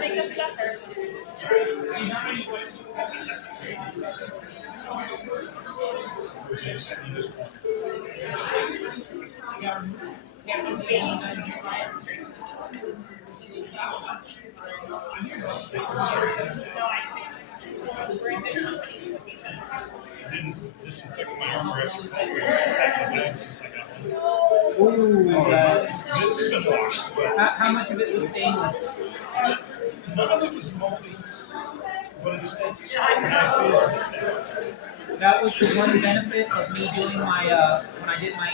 Make us suffer. I didn't disinfect my armor after golf. It's the second day since I got home. Ooh, This has been washed. how much of it was stainless? None of it was moldy, but it stinks. And I feel the stink. That was the one benefit of me doing my, when I did my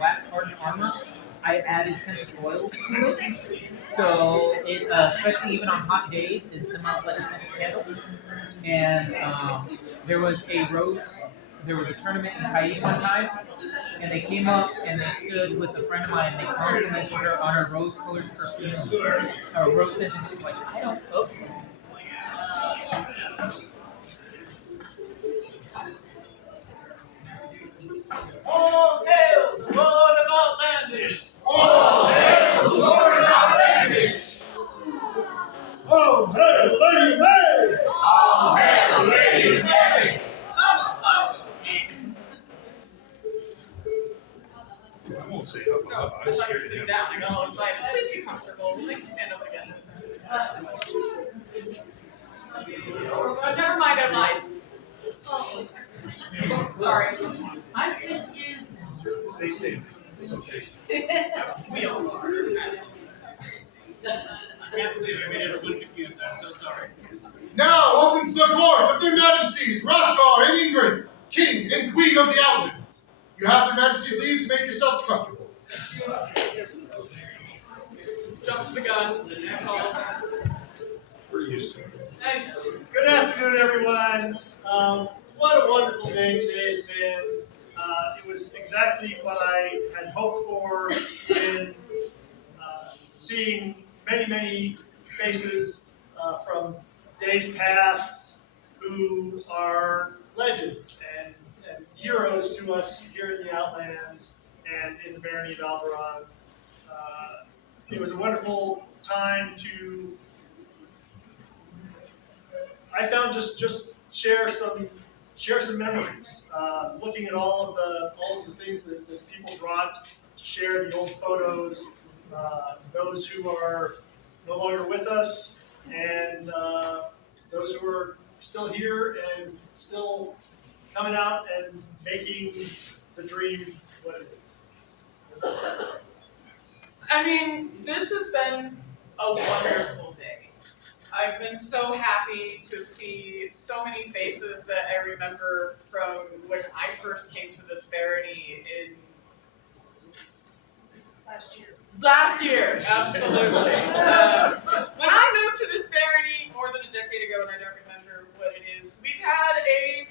wax hardened armor, I added scented oils to it. So it, especially even on hot days, it smells like a scented candle. And there was a tournament in Haiti one time, and they came up and they stood with a friend of mine and they complimented her on her rose-colored perfume, or rose scented. She's like, I don't, oh. All hail the Lord of Outlandish! All hail the Lord of Outlandish! Oh, hail Lady Mary! All hail Lady Mary! I won't say hubba hubba. I'm Just like scared to of sit him. down and go all excited. Please be comfortable. We'll make you stand up again. Never mind, I lied. Oh, sorry. I'm confused. Stay standing. It's okay. We all are. I can't believe I made everyone confused. I'm so sorry. Now opens the court of their majesties, Hrothgar and Ingrid, king and queen of the Outlands. You have their majesties' leave to make yourselves comfortable. Jump the gun. I apologize. We're used to it. Hey, Good afternoon, everyone. What a wonderful day today has been. It was exactly what I had hoped for in seeing many faces from days past who are legends and heroes to us here in the Outlands and in the barony of al-Barran. It was a wonderful time to, I found, just share some memories. Looking at all of the things that people brought to share, the old photos, those who are no longer with us, and those who are still here and still coming out and making the dream what it is. I mean, this has been a wonderful day. I've been so happy to see so many faces that I remember from when I first came to this barony in last year, absolutely. When I moved to this barony more than a decade ago, and I don't remember what it is, we've had a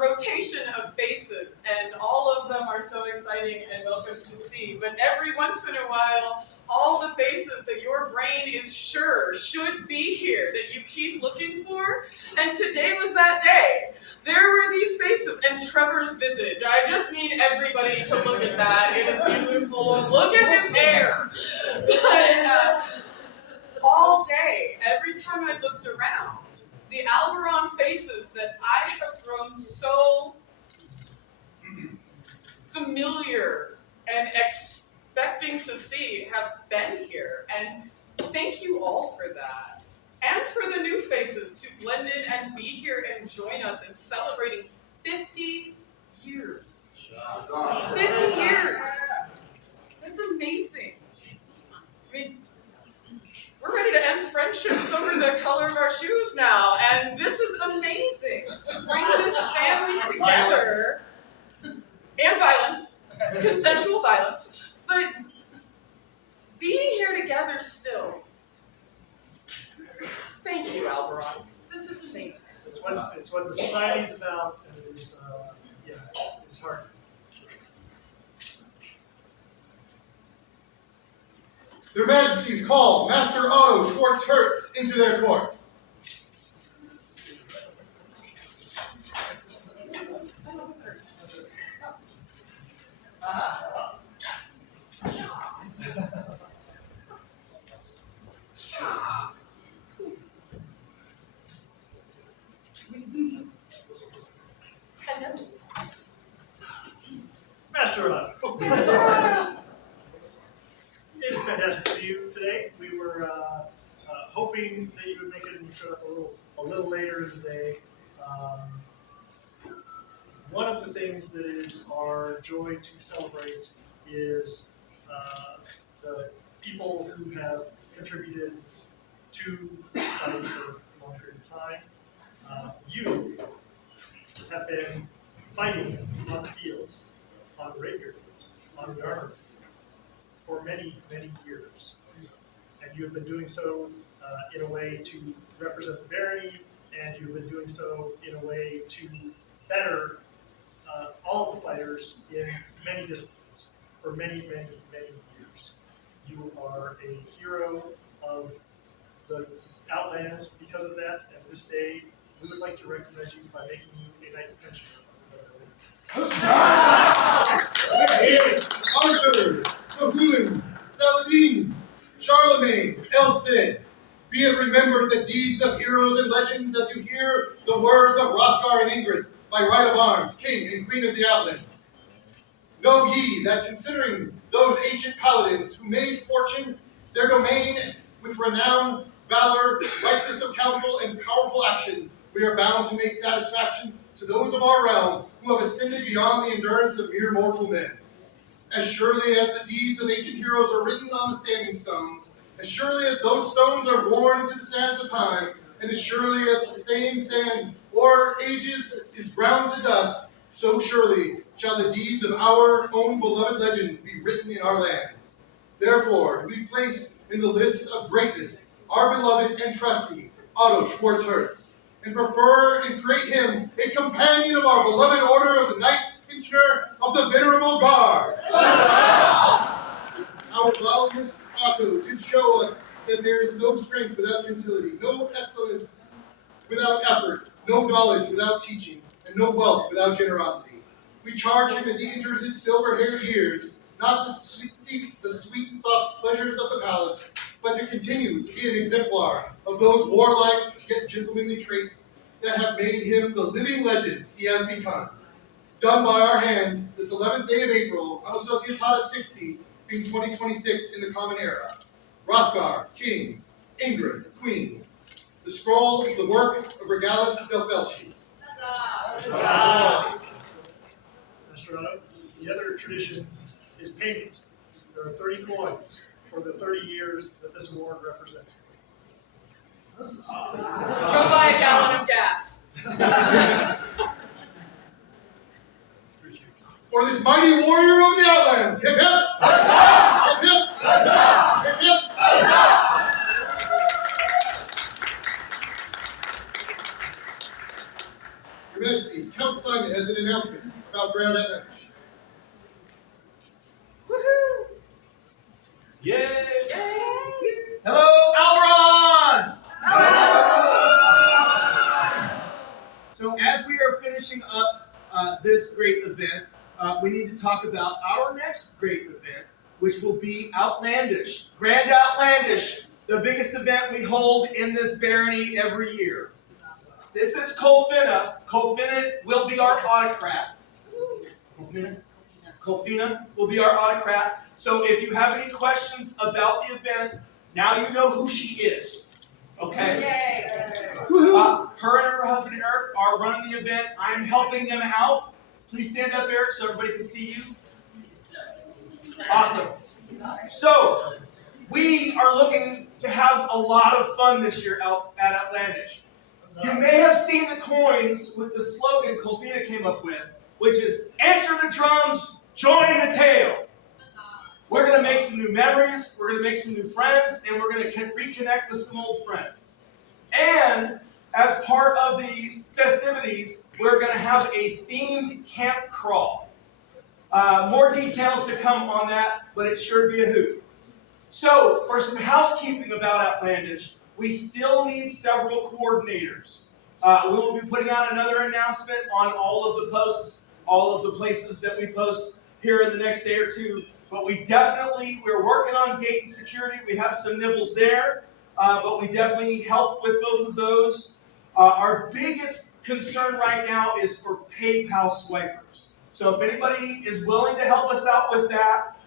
rotation of faces, and all of them are so exciting and welcome to see. But every once in a while, all the faces that your brain is sure should be here, that you keep looking for, and today was that day. There were these faces, and Trevor's visage. I just need everybody to look at that. It is beautiful. Look at his hair. But all day, every time I looked around, the al-Barran faces that I have grown so familiar and expecting to see have been here. And thank you all for that. And for the new faces to blend in and be here and join us in celebrating 50 years. 50 years. That's amazing. I mean, we're ready to end friendships over the color of our shoes now, and this is amazing to bring this family together. And violence, consensual violence, but being here together still. Thank you, al-Barran. This is amazing. It's what the society is about, and it is, it's hard. Their majesties call Master Otto Schwartz-Hertz into their court. nice to see you today. We were hoping that you would make it and you showed up a little later in the day. One of the things that is our joy to celebrate is the people who have contributed to society for a long period of time. You have been fighting on the field, on the rapier field, on the armor field for many, many years. And you have been doing so in a way to represent the barony, and you've been doing so in a way to better all of the fighters in many disciplines for many, many, many years. You are a hero of the Outlands because of that, and this day we would like to recognize you by making you a Knight Pensioner of the Arthur, Bahulin, Saladin, Charlemagne, El Cid, be it remembered the deeds of heroes and legends as you hear the words of Hrothgar and Ingrid by right of arms, king and queen of the Outlands. Know ye that considering those ancient paladins who made fortune their domain with renown, valor, rightness of counsel, and powerful action, we are bound to make satisfaction to those of our realm who have ascended beyond the endurance of mere mortal men. As surely as the deeds of ancient heroes are written on the standing stones, as surely as those stones are worn into the sands of time, and as surely as the same sand o'er ages is ground to dust, so surely shall the deeds of our own beloved legends be written in our lands. Therefore, do we place in the list of greatness our beloved and trusty Otto Schwarz-Hertz, and prefer and create him a companion of our beloved order of the Knight Pensioner of the Venerable Guard. Our valiant Otto did show us that there is no strength without gentility, no excellence without effort, no knowledge without teaching, and no wealth without generosity. We charge him as he enters his silver-haired years, not to seek the sweet and soft pleasures of the palace, but to continue to be an exemplar of those warlike yet gentlemanly traits that have made him the living legend he has become. Done by our hand this 11th day of April, Anno Societatis 60, being 2026 in the Common Era. Hrothgar, King, Ingrid, Queen. The scroll is the work of Regalis del Felci. Mr. Otto, the other tradition is payment. There are 30 coins for the 30 years that this award represents. Go buy a gallon of gas. For this mighty warrior of the Outlands, hip hip! Hip hip! Hip hip! Your Majesties, Count Simon has an announcement about Grand Atlantic. Woohoo! Yay! Hello, al-Barran! So as we are finishing up this great event, we need to talk about our next great event, which will be Outlandish. Grand Outlandish, the biggest event we hold in this barony every year. This is Colfina. Colfina will be our autocrat. Colfina will be our autocrat. So if you have any questions about the event, now you know who she is. Okay? Her and her husband Eric are running the event. I'm helping them out. Please stand up, Eric, so everybody can see you. Awesome. So, we are looking to have a lot of fun this year out at Outlandish. You may have seen the coins with the slogan Colfina came up with, which is, answer the drums, join the tale. We're going to make some new memories, we're going to make some new friends, and we're going to reconnect with some old friends. And as part of the festivities, we're going to have a themed camp crawl. More details to come on that, but it sure be a hoot. So, for some housekeeping about Outlandish, we still need several coordinators. We will be putting out another announcement on all of the posts, all of the places that we post here in the next day or two. But we're working on gate and security. We have some nibbles there, but we definitely need help with both of those. Our biggest concern right now is for PayPal swipers. So if anybody is willing to help us out with that,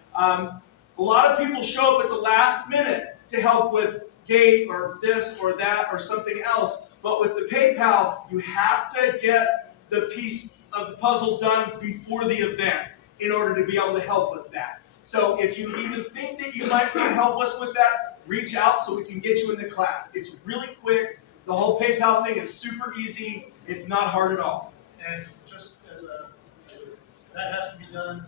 A lot of people show up at the last minute to help with gate or this or that or something else. But with the PayPal, you have to get the piece of the puzzle done before the event in order to be able to help with that. So if you even think that you might want to help us with that, reach out so we can get you in the class. It's really quick. The whole PayPal thing is super easy. It's not hard at all. And just that has to be done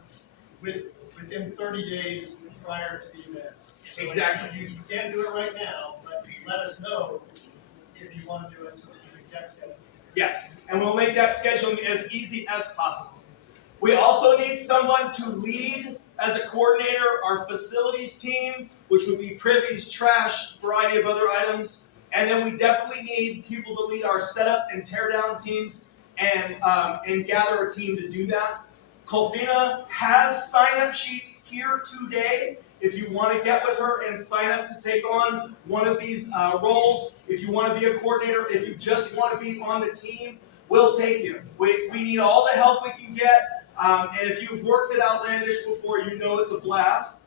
within 30 days prior to the event. So Exactly. You can't do it right now, but let us know if you want to do it so that you can get scheduled. Yes, and we'll make that scheduling as easy as possible. We also need someone to lead as a coordinator our facilities team, which would be privies, trash, variety of other items. And then we definitely need people to lead our setup and tear down teams and gather a team to do that. Colfina has sign-up sheets here today. If you want to get with her and sign up to take on one of these roles, if you want to be a coordinator, if you just want to be on the team, we'll take you. We need all the help we can get. And if you've worked at Outlandish before, you know it's a blast.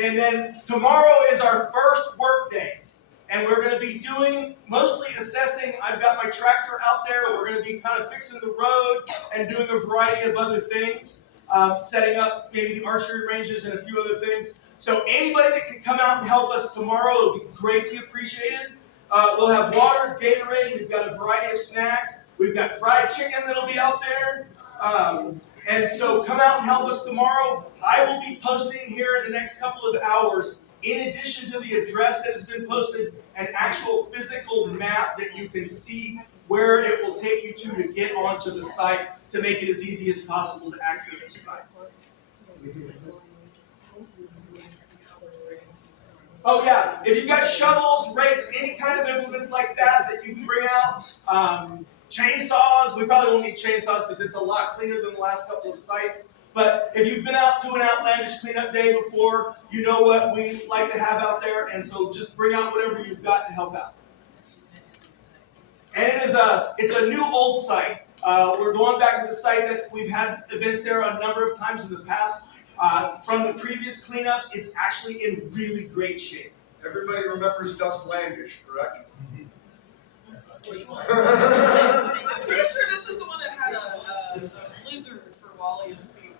And then tomorrow is our first work day. And we're going to be doing mostly assessing. I've got my tractor out there. We're going to be kind of fixing the road and doing a variety of other things, setting up maybe the archery ranges and a few other things. So anybody that can come out and help us tomorrow will be greatly appreciated. We'll have water, Gatorade. We've got a variety of snacks. We've got fried chicken that'll be out there. And so come out and help us tomorrow. I will be posting here in the next couple of hours, in addition to the address that has been posted, an actual physical map that you can see where it will take you to get onto the site to make it as easy as possible to access the site. Oh yeah, if you've got shovels, rakes, any kind of implements like that that you can bring out, chainsaws, we probably won't need chainsaws because it's a lot cleaner than the last couple of sites. But if you've been out to an Outlandish cleanup day before, you know what we like to have out there, and so just bring out whatever you've got to help out. And it's a new old site. We're going back to the site that we've had events there a number of times in the past. From the previous cleanups, it's actually in really great shape. Everybody remembers Dust Landish, correct? Which one? I'm pretty sure this is the one that had a blizzard for Wally and CC.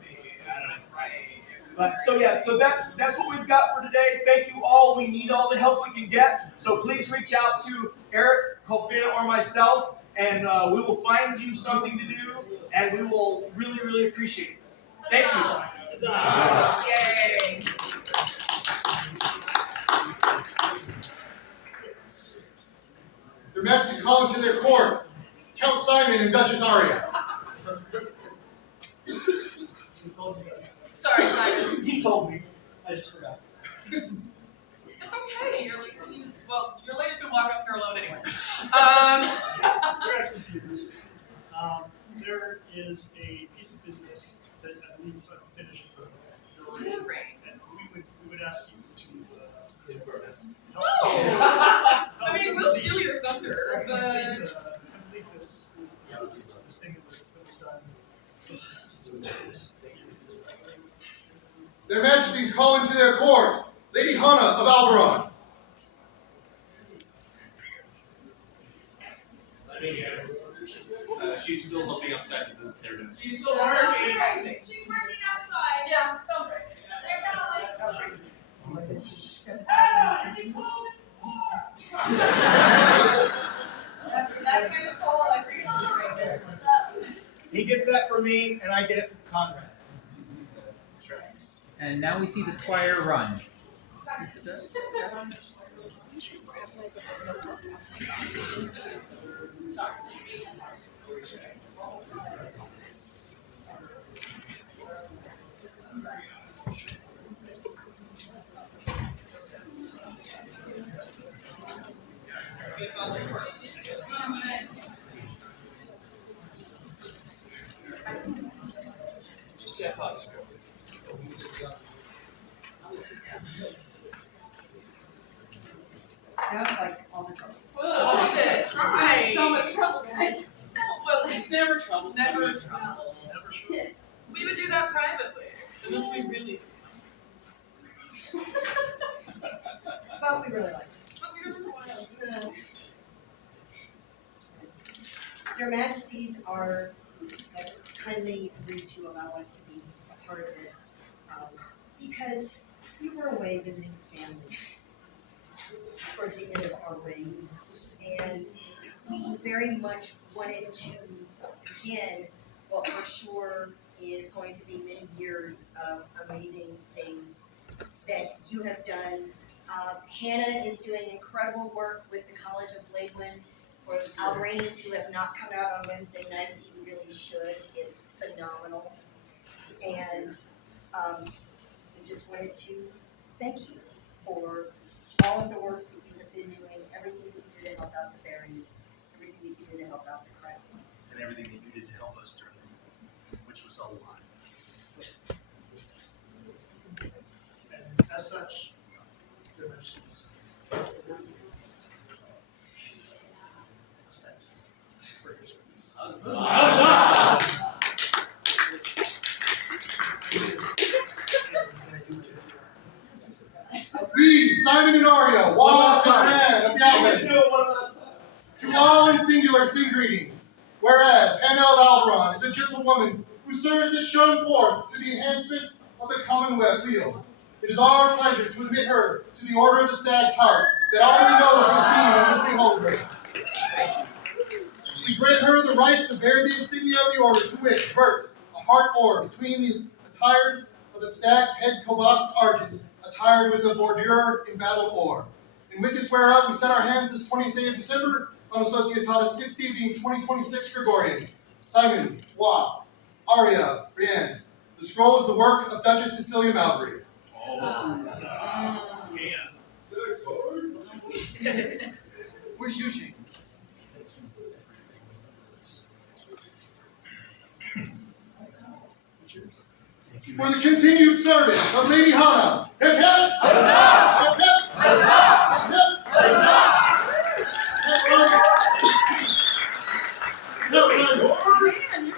Right. But so yeah, so that's what we've got for today. Thank you all. We need all the help we can get. So please reach out to Eric, Colfina, or myself, and we will find you something to do, and we will really, really appreciate it. Thank you. Yay. Their Majesty's calling to their court Count Simon and Duchess Aria. She told you that. Sorry, Simon. You told me. I just forgot. It's okay. Your lady's been walking up here alone anyway. Your Excellency, there is a piece of business that I believe is unfinished for your Great. and we would ask you to I mean, we'll steal your thunder, but complete this thing that was done. Their Majesty's calling to their court Lady Hannah of al-Barran. She's still looking outside the booth there. she's still working. She's working outside. Yeah, sounds right. Sounds right. After that kind of call, I appreciate it. He gets that from me, and I get it from Conrad. And now we see the squire run. That's like all the trouble. Love it. Right. So much trouble, guys. Well, It's never trouble. never trouble. We would do that privately, unless we really. But we really like But we really want to. it. Their Majesties are kindly agreed to allow us to be a part of this because we were away visiting family towards the end of our reign, and we very much wanted to begin what we're sure is going to be many years of amazing things that you have done. Hannah is doing incredible work with the College of Lakeland. For Albanians who have not come out on Wednesday nights, you really should. It's phenomenal. And we just wanted to thank you for all of the work that you have been doing, everything that you did to help out the barons, everything that you did to help out the crown. And everything that you did to help us during the which was a lot. And as such, Your Majesties. For your service. We, Simon and Arya, Wall and Ran of the Can we Outlet, do it one last time? to all in singular sing greetings. Whereas Hannah of al-Barran is a gentlewoman whose service is shown forth to the enhancement of the commonweal. It is our pleasure to admit her to the Order of the Stag's Heart that already knows the scene on which we hold her. We grant her the right to bear the insignia of the order, to wit, Bert, a heart orb between the attires of the stag's head cobossed argent, attired with a bordure in battle ore. And with this whereof we set our hands this 20th day of December, on Associatada 60 being 2026 Gregorian. Simon, Watt, Arya, Brienne. The scroll is the work of Duchess Cecilia Malbury. We're shushing. For the continued service of Lady Hannah. Hip hip! Huzzah! Hip hip! Huzzah! Hip hip! Huzzah! No, Simon.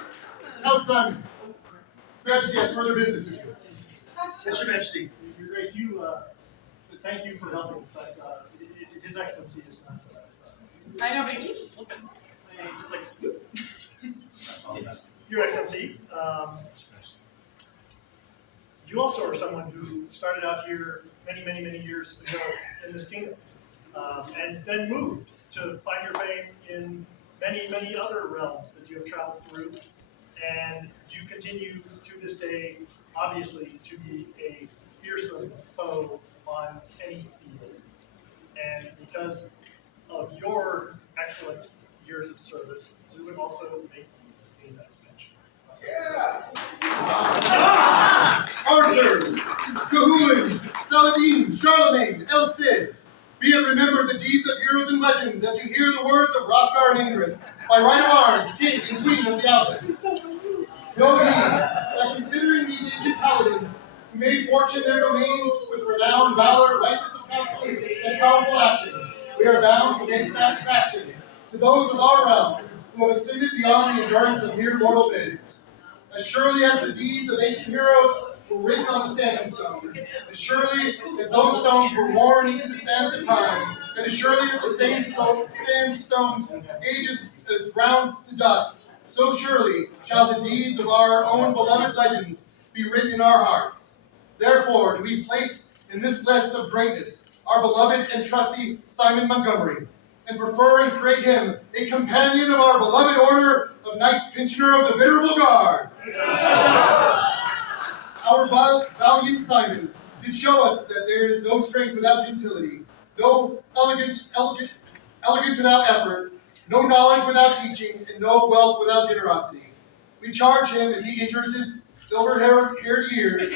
No, Simon. His Majesty has further business to do. Yes, Your Majesty. Your Grace, thank you for helping, but His Excellency is not. I know, but he keeps slipping. Just like, whoop. Your Excellency, you also are someone who started out here many, many, many years ago in this kingdom, and then moved to find your fame in many, many other realms that you have traveled through, and you continue to this day, obviously, to be a fearsome foe on any field. And because of your excellent years of service, we would also make you a next mention. Arthur, Cahoon, Saladin, Charlemagne, El Cid. Be it remembered the deeds of heroes and legends as you hear the words of Hrothgar and Ingrid, by right of arms, king and queen of the Outlet. Know these, that considering these ancient paladins, who made fortune their domains with renown, valor, lightness of counsel, and powerful action, we are bound to make satisfaction to those of our realm who have ascended beyond the endurance of mere mortal men. As surely as the deeds of ancient heroes were written on the standing stone, as surely as those stones were worn into the sands of time, and as surely as the same stones ages as ground to dust, so surely shall the deeds of our own beloved legends be written in our hearts. Therefore do we place in this list of greatness our beloved and trusty Simon Montgomery, and prefer and create him a companion of our beloved order of Knights Pensioner of the Venerable Guard. Our valiant Simon did show us that there is no strength without gentility, no elegance without effort, no knowledge without teaching, and no wealth without generosity. We charge him as he enters his silver-haired years,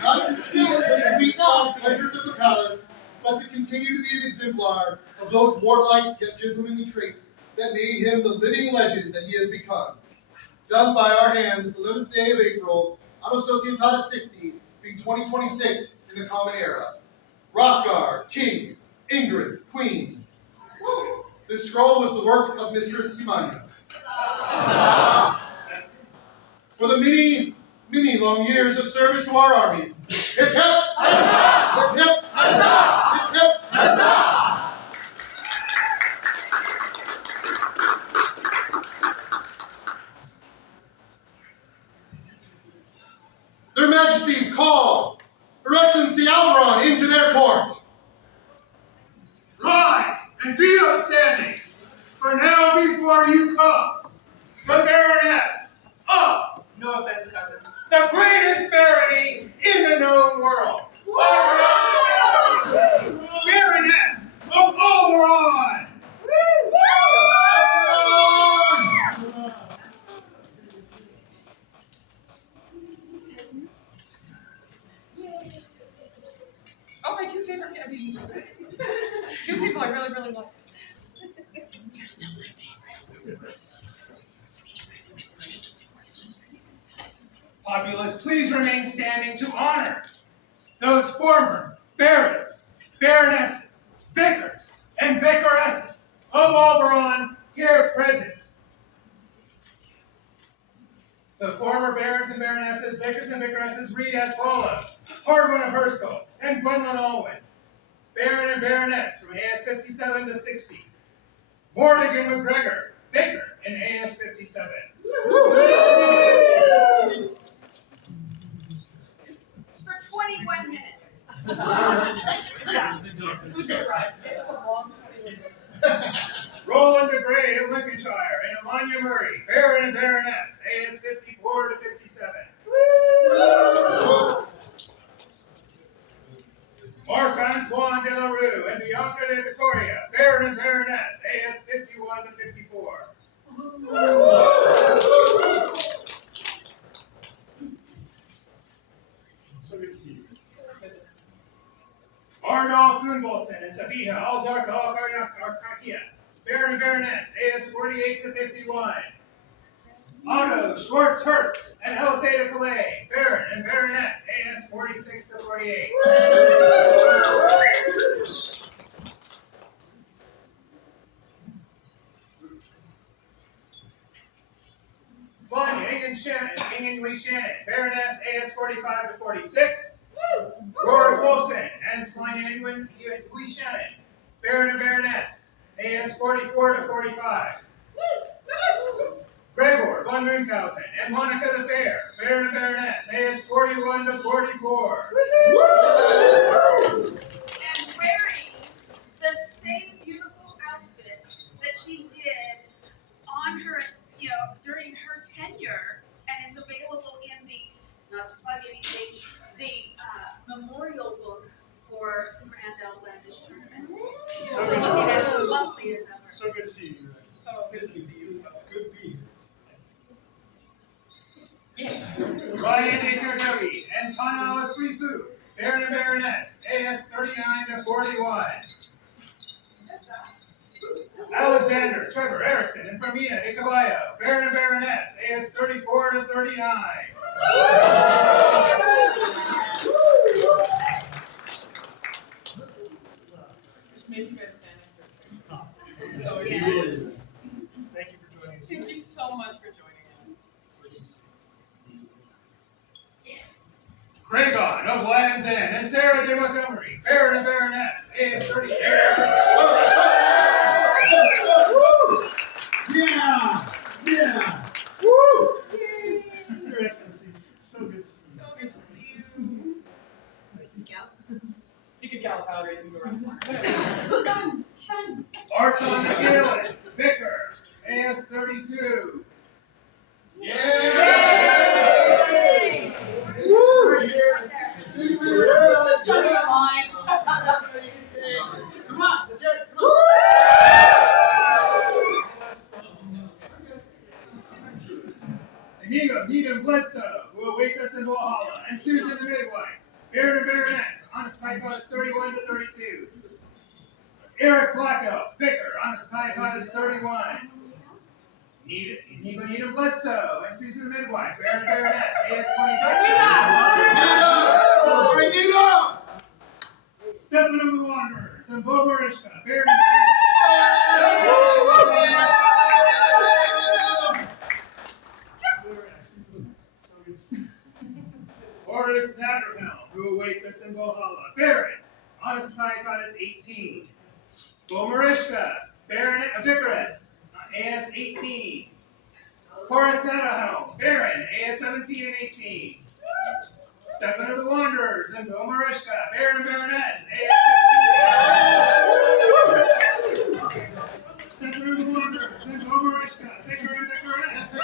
not to steal the sweet soft pleasures of the palace, but to continue to be an exemplar of those warlike yet gentlemanly traits that made him the living legend that he has become. Done by our hand this 11th day of April, on Associatada 60, being 2026 in the Common Era. Hrothgar, King, Ingrid, Queen. This scroll was the work of Mistress Simania. For the many many long years of service to our armies. Hip hip! Huzzah! Hip hip! Huzzah! Hip hip! Huzzah! Their Majesties call Her Excellency al-Barran into their court. Rise and be upstanding, for now before you comes the Baroness of, no offense cousins, the greatest barony in the known world. Baroness of al-Barran! Oh, my two favorite. I mean, two people I really, really love. You're still my favorite. Populace, please remain standing to honor those former barons, baronesses, vicars, and vicaresses of al-Barran here present. The former barons and baronesses, vicars and vicaresses read as follows: Hardwin of Herschel and Gwendolyn Alwyn, Baron and Baroness from AS 57 to 60. Morgan McGregor, vicar in AS 57. For 21 minutes. Who'd you drive? It's a long 21 minutes. Roland de Grey of Lincolnshire and Amanya Murray, Baron and Baroness, AS 54 to 57. Marc Antoine de la Rue and Bianca de Victoria, Baron and Baroness, AS 51 to 54. So good to see you. Arnulf Gunvaldsen and Sabiha Alzarka Arkakia, Baron and Baroness, AS 48 to 51. Otto Schwartz Hertz and Elsada Calais, Baron and Baroness, AS 46 to 48. Slanya Ingen Shannon, Ingen Lee Shannon, Baroness, AS 45 to 46. Rory Wolfson and Slanya Ingen Lee Shannon, Baron and Baroness, AS 44 to 45. Gregor von Munkhausen and Monica the Fair, Baron and Baroness, AS 41 to 44. And wearing the same beautiful outfit that she did on her, during her tenure, and is available in the, not to plug anything, the memorial book for Grand Outlandish tournaments. So So good. looking as lovely as ever. So good to see you. So good to see you. Good to be here. Yeah. Ryan Baker Derby and Tana Alice Frifu, Baron and Baroness, AS 39 to 41. Alexander Trevor Erickson and Fermina de Caballo, Baron and Baroness, AS 34 to 39. Just made you guys stand next to each other. So Yes. excited. Thank you for joining us. Thank you so much for joining us. Cragon of Land's End and Sarah de Montgomery, Baron and Baroness, AS 32. Yeah! Yeah! Your Excellencies, so good to see you. So good to see you. You could gallop out or you can go around. Archon McGillen, Vicar, AS 32. Yay! This is jumping in line. Come on, let's hear it. Come on. Inigo Needham Bledsoe, who awaits us in Valhalla, and Susan the Midwife, Baron and Baroness, on a society class 31 to 32. Eric Blacko, Vicar, on a society class 31. Inigo Needham Bledsoe, and Susan the Midwife, Baron and Baroness, AS 26. Stefan of the Wanderers, and Bo Marishka, Baron and Your Excellencies, so good to see you. 19. Bomarishka, Baron Vicaress, AS 18. Chorus Navajo, Baron, AS 17 and 18. Stefan of the Wanderers and Bomarishka, Baron and Baroness, AS 16. Stefan of the Wanderers and Bomarishka, Vicar and Vicaress.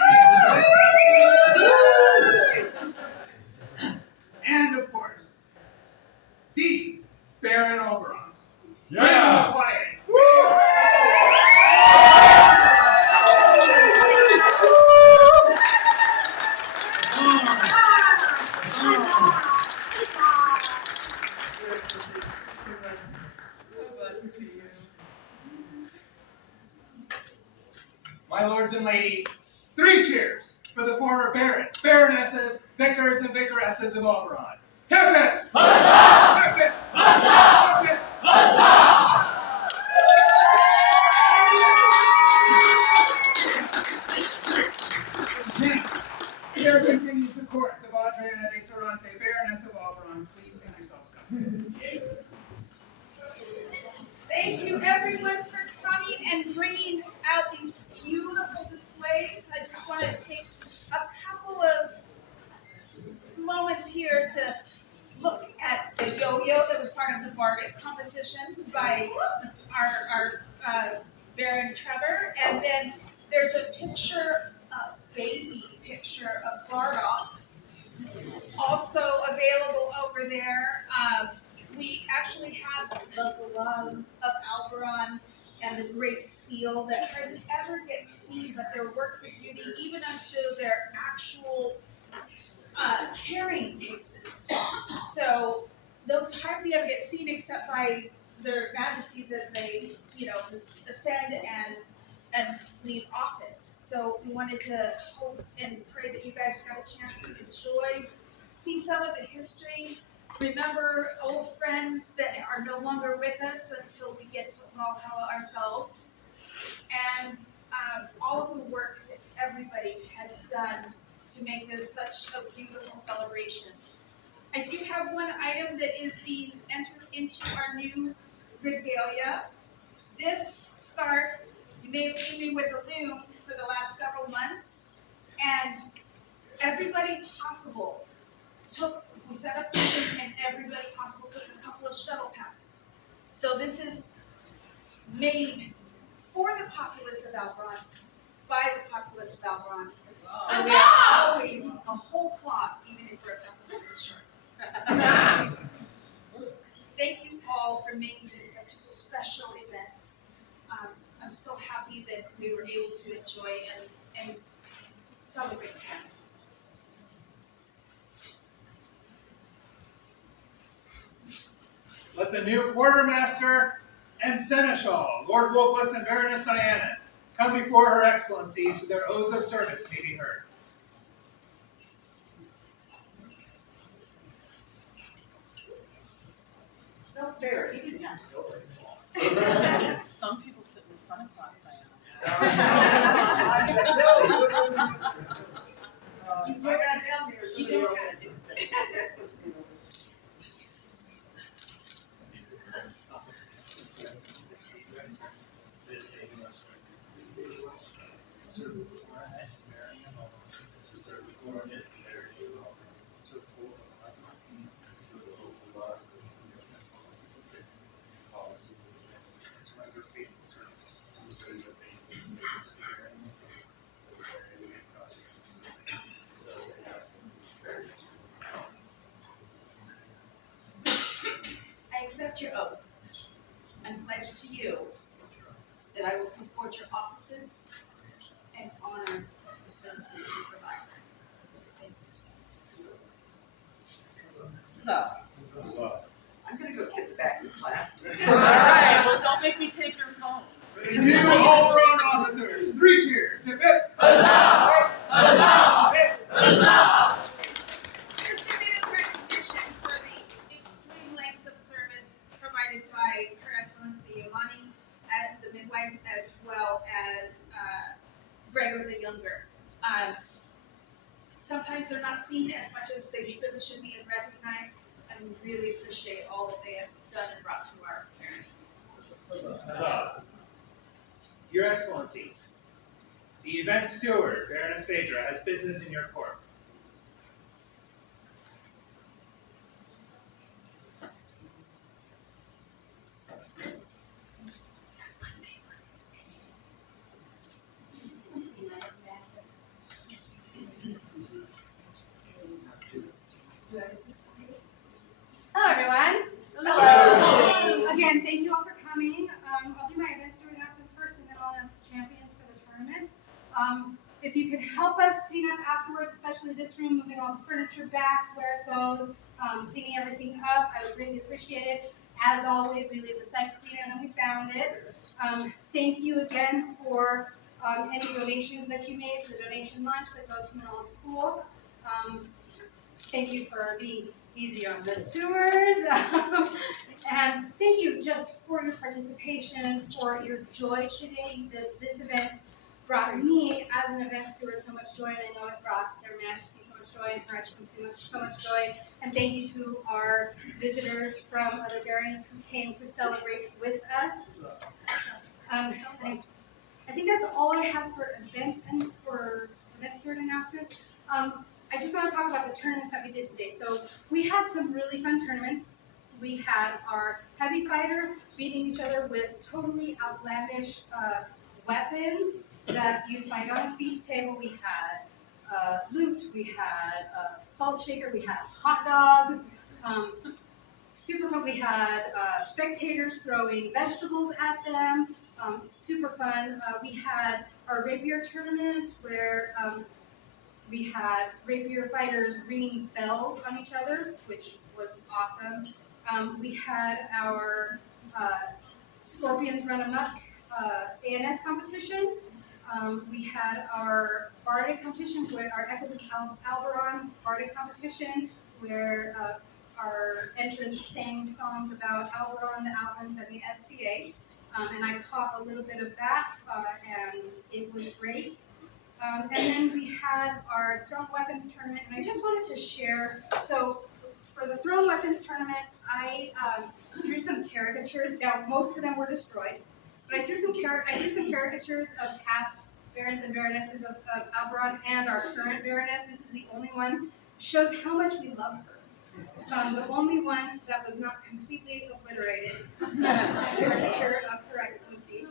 And of course, the Baron al-Barran. Yeah. Quiet. My lords and ladies, 3 cheers for the former barons, baronesses, vicars, and vicaresses of al-Barran. Hip it! Huzzah! Hip it! Huzzah! Hip it! Huzzah! Now, here continues the courts of Adriana de Torrente, Baroness of al-Barran. Please make yourselves comfortable. Thank you everyone for coming and bringing out these beautiful displays. I just want to take a couple of moments here to look at the yo-yo that was part of the Bardic competition by our Baron Trevor. And then there's a picture, a baby picture of Bardock, also available over there. We actually have the glove of al-Barran and the Great Seal that hardly ever gets seen, but they're works of beauty, even unto their actual carrying cases. So those hardly ever get seen except by their majesties as they, ascend and leave office. So we wanted to hope and pray that you guys have a chance to enjoy, see some of the history, remember old friends that are no longer with us until we get to Valhalla ourselves, and all of the work that everybody has done to make this such a beautiful celebration. I do have one item that is being entered into our new regalia. This scarf, you may have seen me with a loom for the last several months, and everybody possible we set up the loom, and everybody possible took a couple of shuttle passes. So this is made for the populace of al-Barran, by the populace of al-Barran. And we are always a whole cloth, even if we're a couple of short. Thank you all for making this such a special event. I'm so happy that we were able to enjoy and celebrate together. Let the new quartermaster and seneschal, Lord Wolfless and Baroness Diana, come before Her Excellency so their oaths of service may be heard. No fair, he didn't have to go very far. Some people sit in front of class, You put that down there, somebody else has to. I accept your oaths and pledge to you that I will support your offices and honor the services you provide. Thank you. So, I'm gonna go sit back in class. Alright, well don't make me take your phone. For the new all-around officers, 3 cheers. Hip hip. Huzzah! Huzzah! Hip. Huzzah! There's been a recognition for the extreme lengths of service provided by Her Excellency Imani and the midwife, as well as Gregor the Younger. Sometimes they're not seen as much as they really should be and recognized, and we really appreciate all that they have done and brought to our community. Huzzah. Your Excellency, the event steward, Baroness Phaedra, has business in your court. Hello, everyone. Hello. Again, thank you all for coming. I'll do my event steward announcements first, and then I'll announce the champions for the tournament. If you could help us clean up afterwards, especially this room, moving all the furniture back where it goes, cleaning everything up, I would really appreciate it. As always, we leave the site cleaner than we found it. Thank you again for any donations that you made for the donation lunch that go to Manola School. Thank you for being easy on the sewers. And thank you just for your participation, for your joy today. This event brought me, as an event steward, so much joy, and I know it brought Their Majesty so much joy, and Her Excellency so much joy. And thank you to our visitors from other baronies who came to celebrate with us. I think that's all I have for event steward announcements. I just want to talk about the tournaments that we did today. So we had some really fun tournaments. We had our heavy fighters beating each other with totally outlandish weapons that you find on a feast table. We had loot, we had a salt shaker, we had a hot dog. Super fun. We had spectators throwing vegetables at them. Super fun. We had our rapier tournament where we had rapier fighters ringing bells on each other, which was awesome. We had our Scorpions Run Amok ANS competition. We had our Bardic competition, where our Echoes of al-Barran Bardic competition, where our entrants sang songs about al-Barran, the Outlands, and the SCA. And I caught a little bit of that, and it was great. And then we had our Thrown Weapons tournament, and I just wanted to share, so for the Thrown Weapons tournament, I drew some caricatures. Now, most of them were destroyed, but I drew some caricatures of past barons and baronesses of al-Barran and our current baroness. This is the only one. Shows how much we love her. The only one that was not completely obliterated, caricature of Her Excellency.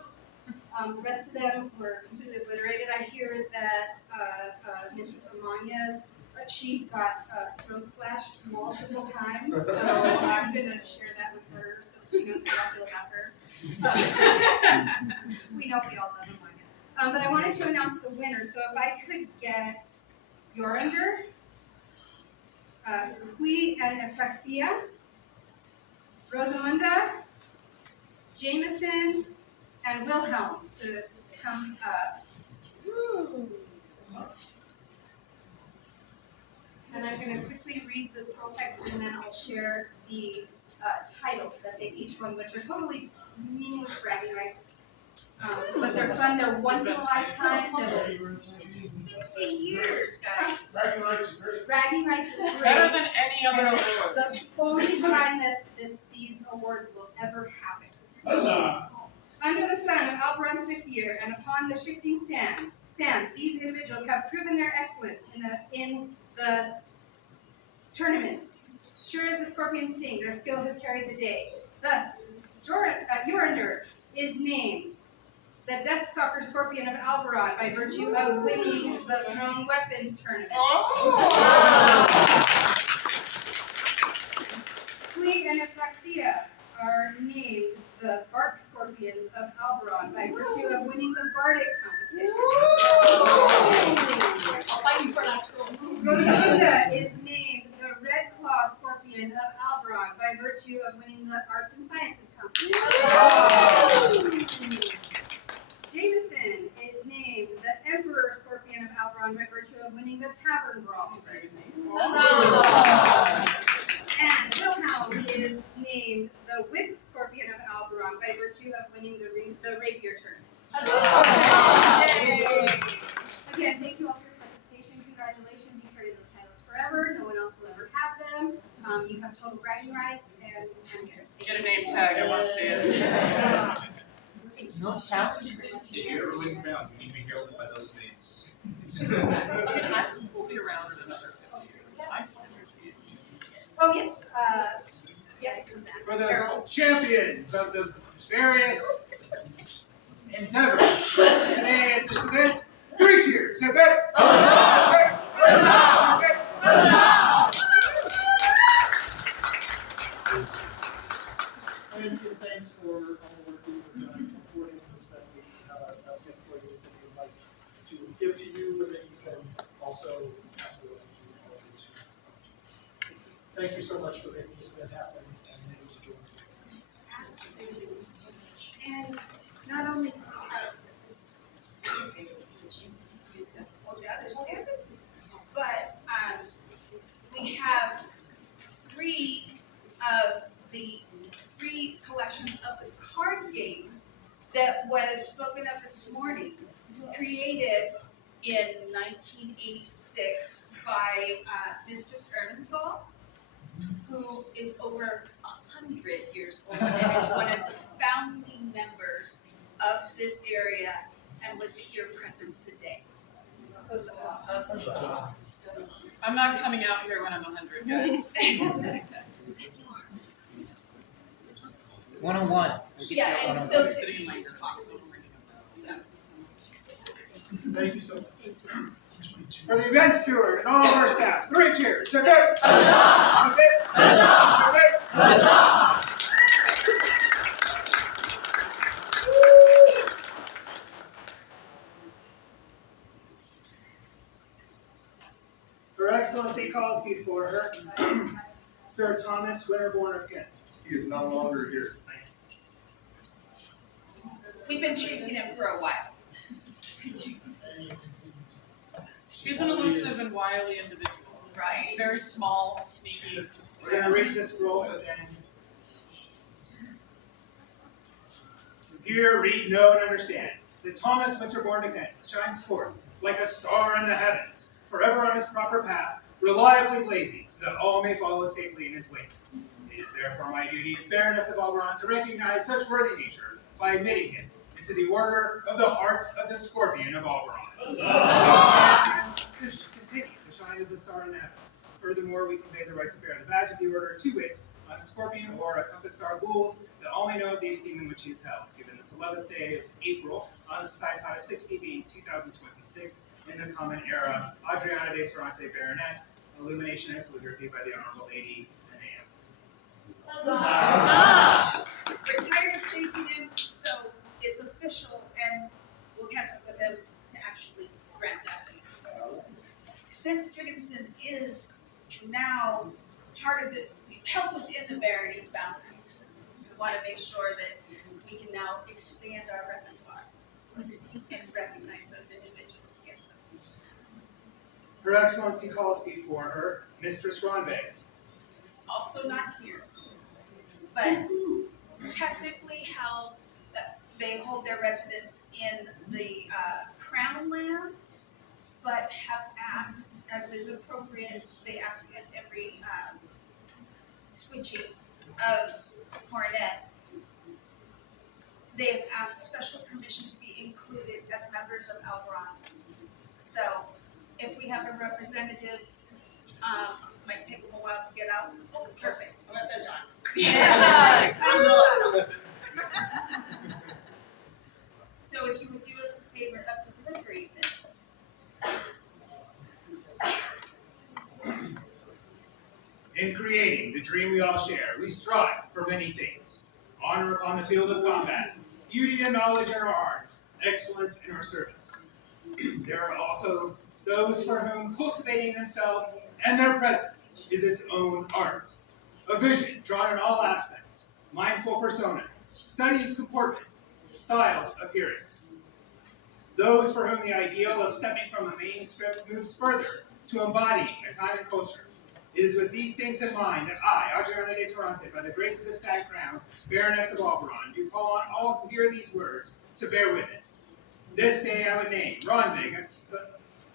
The rest of them were completely obliterated. I hear that Mistress Amanya's cheek got throat slashed multiple times, so I'm going to share that with her so she knows how I feel about her. We know we all love Amanya. But I wanted to announce the winner, so if I could get Yorander, Kui and Ephraxia, Rosamunda, Jameson, and Wilhelm to come up. And I'm going to quickly read the scroll text, and then I'll share the titles that they each won, which are totally meaningless bragging rights. But they're fun. They're once in a lifetime. 50 years, guys. Bragging rights are great. Bragging rights are great. Better than any other award. The only time that these awards will ever happen. Huzzah! Under the sun of al-Barran's 50th year, and upon the shifting sands, these individuals have proven their excellence in the tournaments. Sure as the scorpion sting, their skill has carried the day. Thus, Yorander is named the Deathstalker Scorpion of al-Barran by virtue of winning the Thrown Weapons tournament. Kui and Ephraxia are named the Bark Scorpions of al-Barran by virtue of winning the Bardic competition. I'll fight you for that scroll. Rosamunda is named the Red Claw Scorpion of al-Barran by virtue of winning the Arts and Sciences competition. Jameson is named the Emperor Scorpion of al-Barran by virtue of winning the Tavern Brawl. And Wilhelm is named the Whip Scorpion of al-Barran by virtue of winning the Rapier tournament. Again, thank you all for your participation. Congratulations, you carry those titles forever. No one else will ever have them. You have total bragging rights, and Get a name tag, I want to see it. No challenge? If you're ever winning round, you need to be heralded by those names. I mean, I will be around in another 50 years. I plan to. Oh, yes. Yeah. For the champions of the various endeavors today at this event, 3 cheers. Hip hip. And thanks for all the work you've done supporting this that we get for you that we'd like to give to you, and then you can also pass it on to others. Thank you so much for making this event happen and making us join. Absolutely. And not only that you used to hold the others too, but we have 3 of the 3 collections of the card game that was spoken of this morning, created in 1986 by Mistress Irvinsall, who is over 100 years old and is one of the founding members of this area and was here present today. I'm not coming out here when I'm 100, guys. 101. Yeah, and I'm those sitting in my box. Thank you so much. For the event steward and all of our staff, 3 cheers. Hip hip. Her Excellency calls before her Sir Thomas Winterbourne of Kent. He is no longer here. We've been chasing him for a while. He's an elusive and wily individual. Right. Very small, sneaky. We're going to read this scroll, but then hear, read, know, and understand that Thomas Winterbourne of Kent shines forth like a star in the heavens, forever on his proper path, reliably blazing, so that all may follow safely in his wake. It is therefore my duty as Baroness of al-Barran to recognize such worthy nature by admitting him into the order of the heart of the Scorpion of al-Barran. To continue to shine as a star in the heavens. Furthermore, we convey the right to bear the badge of the order to it, on a scorpion or a compass star bulls, that all may know of the esteem in which he is held, given this 11th day of April, on a Societas 60 being 2026, in the common era, Adriana de Torrente Baroness, illumination and calligraphy by the Honorable Lady Anam. We're tired of chasing him, so it's official, and we'll catch up with him to actually grant that. Since Trigginston is now part of the, held within the barony's boundaries, we want to make sure that we can now expand our repertoire and recognize those individuals. Yes, sir. Her Excellency calls before her Mistress Ronve. Also not here, but technically held, they hold their residence in the Crown lands, but have asked, as is appropriate, they ask at every switching of coronet, they have asked special permission to be included as members of al-Barran. So if we have a representative, might take a while to get out. Oh, perfect. Unless I'm done. Yeah. So if you would do us a favor of delivering this. In creating the dream we all share, we strive for many things. Honor upon the field of combat, beauty and knowledge in our arts, excellence in our service. There are also those for whom cultivating themselves and their presence is its own art. A vision drawn in all aspects, mindful persona, studies comportment, styled appearance. Those for whom the ideal of stepping from the main script moves further to embodying a time and culture. It is with these things in mind that I, Adriana de Torrente, by the grace of the Stag Crown, Baroness of al-Barran, do call on all who hear these words to bear witness. This day I would name Ronvig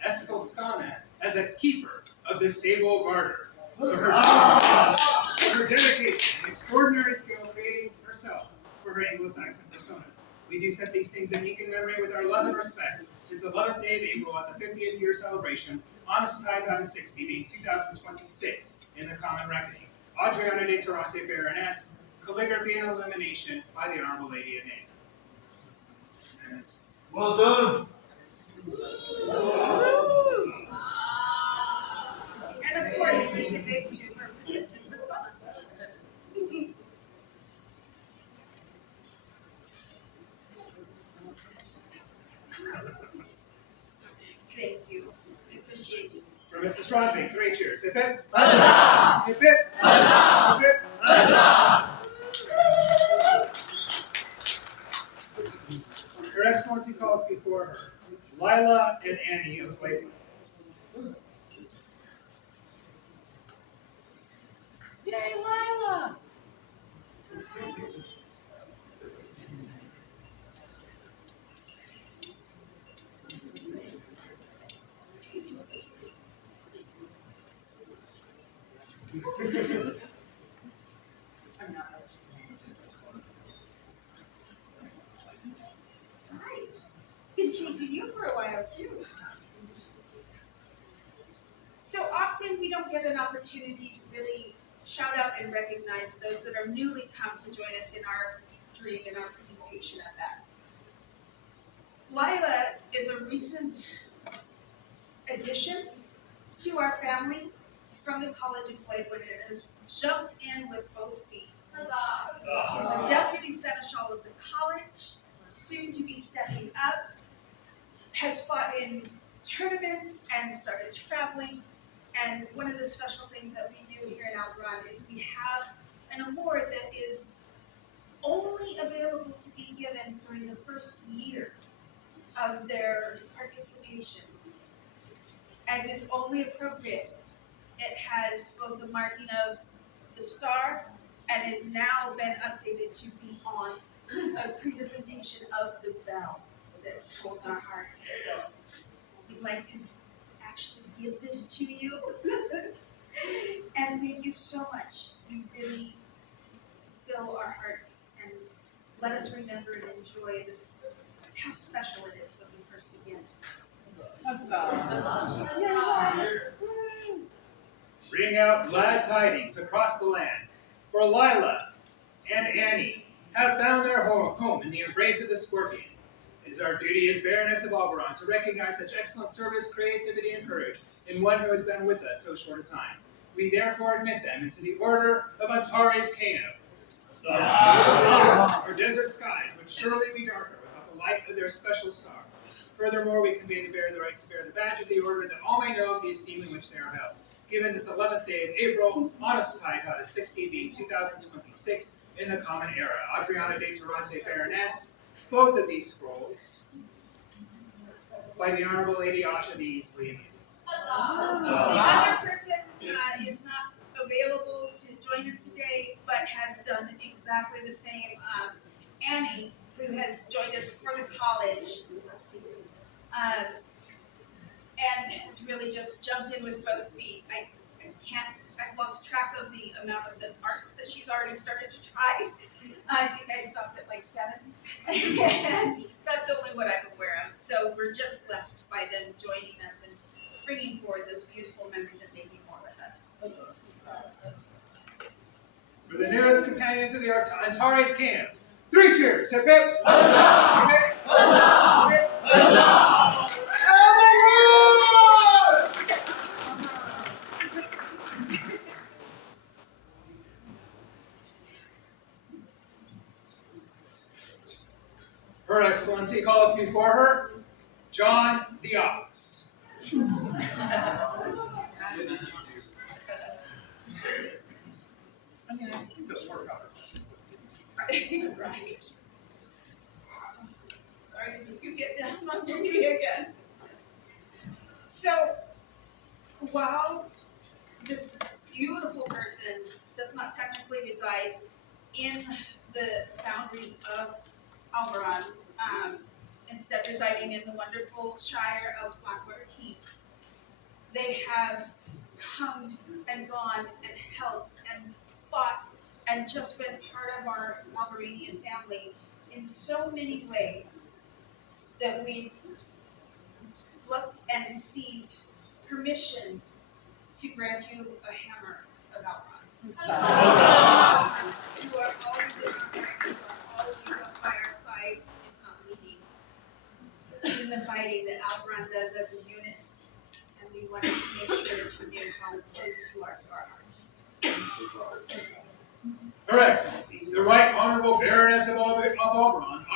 Escalscana as a keeper of the sable garter. For her dedication and extraordinary skill creating herself for her Anglo-Saxon persona. We do set these things in unique memory with our love and respect. It's the 11th day of April at the 50th year celebration on a Society of 60 being 2026 in the Common Reckoning. Adriana de Toronte Baroness, calligraphy and illumination by the Honorable Lady of Name. And it's Well done. And of course, specific to her presented persona. Thank you. I appreciate it. for Mrs. Strongbig. 3 cheers. Hip hip. Huzzah! Hip hip. Huzzah! Hip hip. Huzzah! Her Excellency calls before her Lila and Annie of Lakewood. Yay, Lila! I'm not Right. Been chasing you for a while too. So often we don't get an opportunity to really shout out and recognize those that are newly come to join us in our dream and our presentation of that. Lila is a recent addition to our family from the College of Lakewood and has jumped in with both feet. She's a deputy seneschal of the college, soon to be stepping up, has fought in tournaments and started traveling. And one of the special things that we do here in al-Barran is we have an award that is only available to be given during the first year of their participation. As is only appropriate, it has both the marking of the star and has now been updated to be on a presentation of the bell that holds our heart. We'd like to actually give this to you. And thank you so much. You really fill our hearts and let us remember and enjoy this, how special it is when we first begin. Bring out glad tidings across the land, for Lila and Annie have found their home in the embrace of the scorpion. It is our duty as Baroness of al-Barran to recognize such excellent service, creativity, and courage in one who has been with us so short a time. We therefore admit them into the order of Antares Caino. Our desert skies would surely be darker without the light of their special star. Furthermore, we convey the right to bear the badge of the order that all may know of the esteem in which they are held. Given this 11th day of April, on a Society of 60 being 2026 in the Common Era. Adriana de Toronte Baroness, both of these scrolls by the Honorable Lady Asha Beasley. The other person is not available to join us today, but has done exactly the same. Annie, who has joined us for the college, and has really just jumped in with both feet. I've lost track of the amount of the arts that she's already started to try. I think I stopped at like 7, and that's only what I'm aware of. So we're just blessed by them joining us and bringing forward those beautiful memories and making more with us. For the newest companions of the Antares camp, 3 cheers! Hip hip! Huzzah! Hip hip! Huzzah! Hip hip! Huzzah! Her Excellency calls before her John the Ox. Right. Sorry to make you get down on your knee again. So, while this beautiful person does not technically reside in the boundaries of al-Barran, instead residing in the wonderful Shire of Blackwater Keep, they have come and gone and helped and fought and just been part of our al-Barranian family in so many ways that we looked and received permission to grant you a hammer of al-Barran. You are always in our hearts, you are always up by our side, if not leading, in the fighting that al-Barran does as a unit, and we wanted to make sure that you knew how close you are to our hearts. Her Excellency, the Right Honorable Baroness of al-Barran,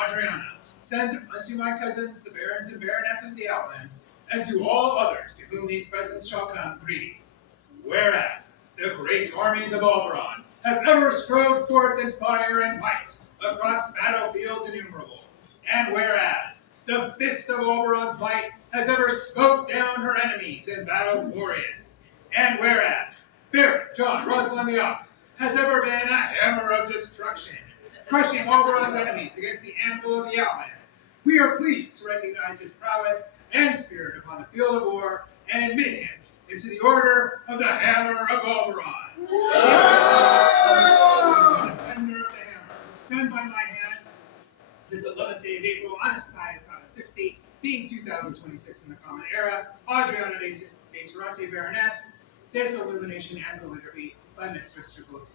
Adriana, sends unto my cousins, the barons and baronesses of the Outlands, and to all others to whom these presents shall come, greeting. Whereas the great armies of al-Barran have ever strode forth in fire and might across battlefields innumerable, and whereas the fist of al-Barran's might has ever smote down her enemies in battle glorious, and whereas Baron John Rosalind the Ox has ever been a hammer of destruction, crushing al-Barran's enemies against the anvil of the Outlands, we are pleased to recognize his prowess and spirit upon the field of war and admit him into the order of the Hammer of al-Barran. Defender of the Hammer, done by my hand, this 11th day of April, on a tide of 60, being 2026 in the Common Era, Adriana de Turate Baroness, this illumination and calligraphy by Mistress Triples.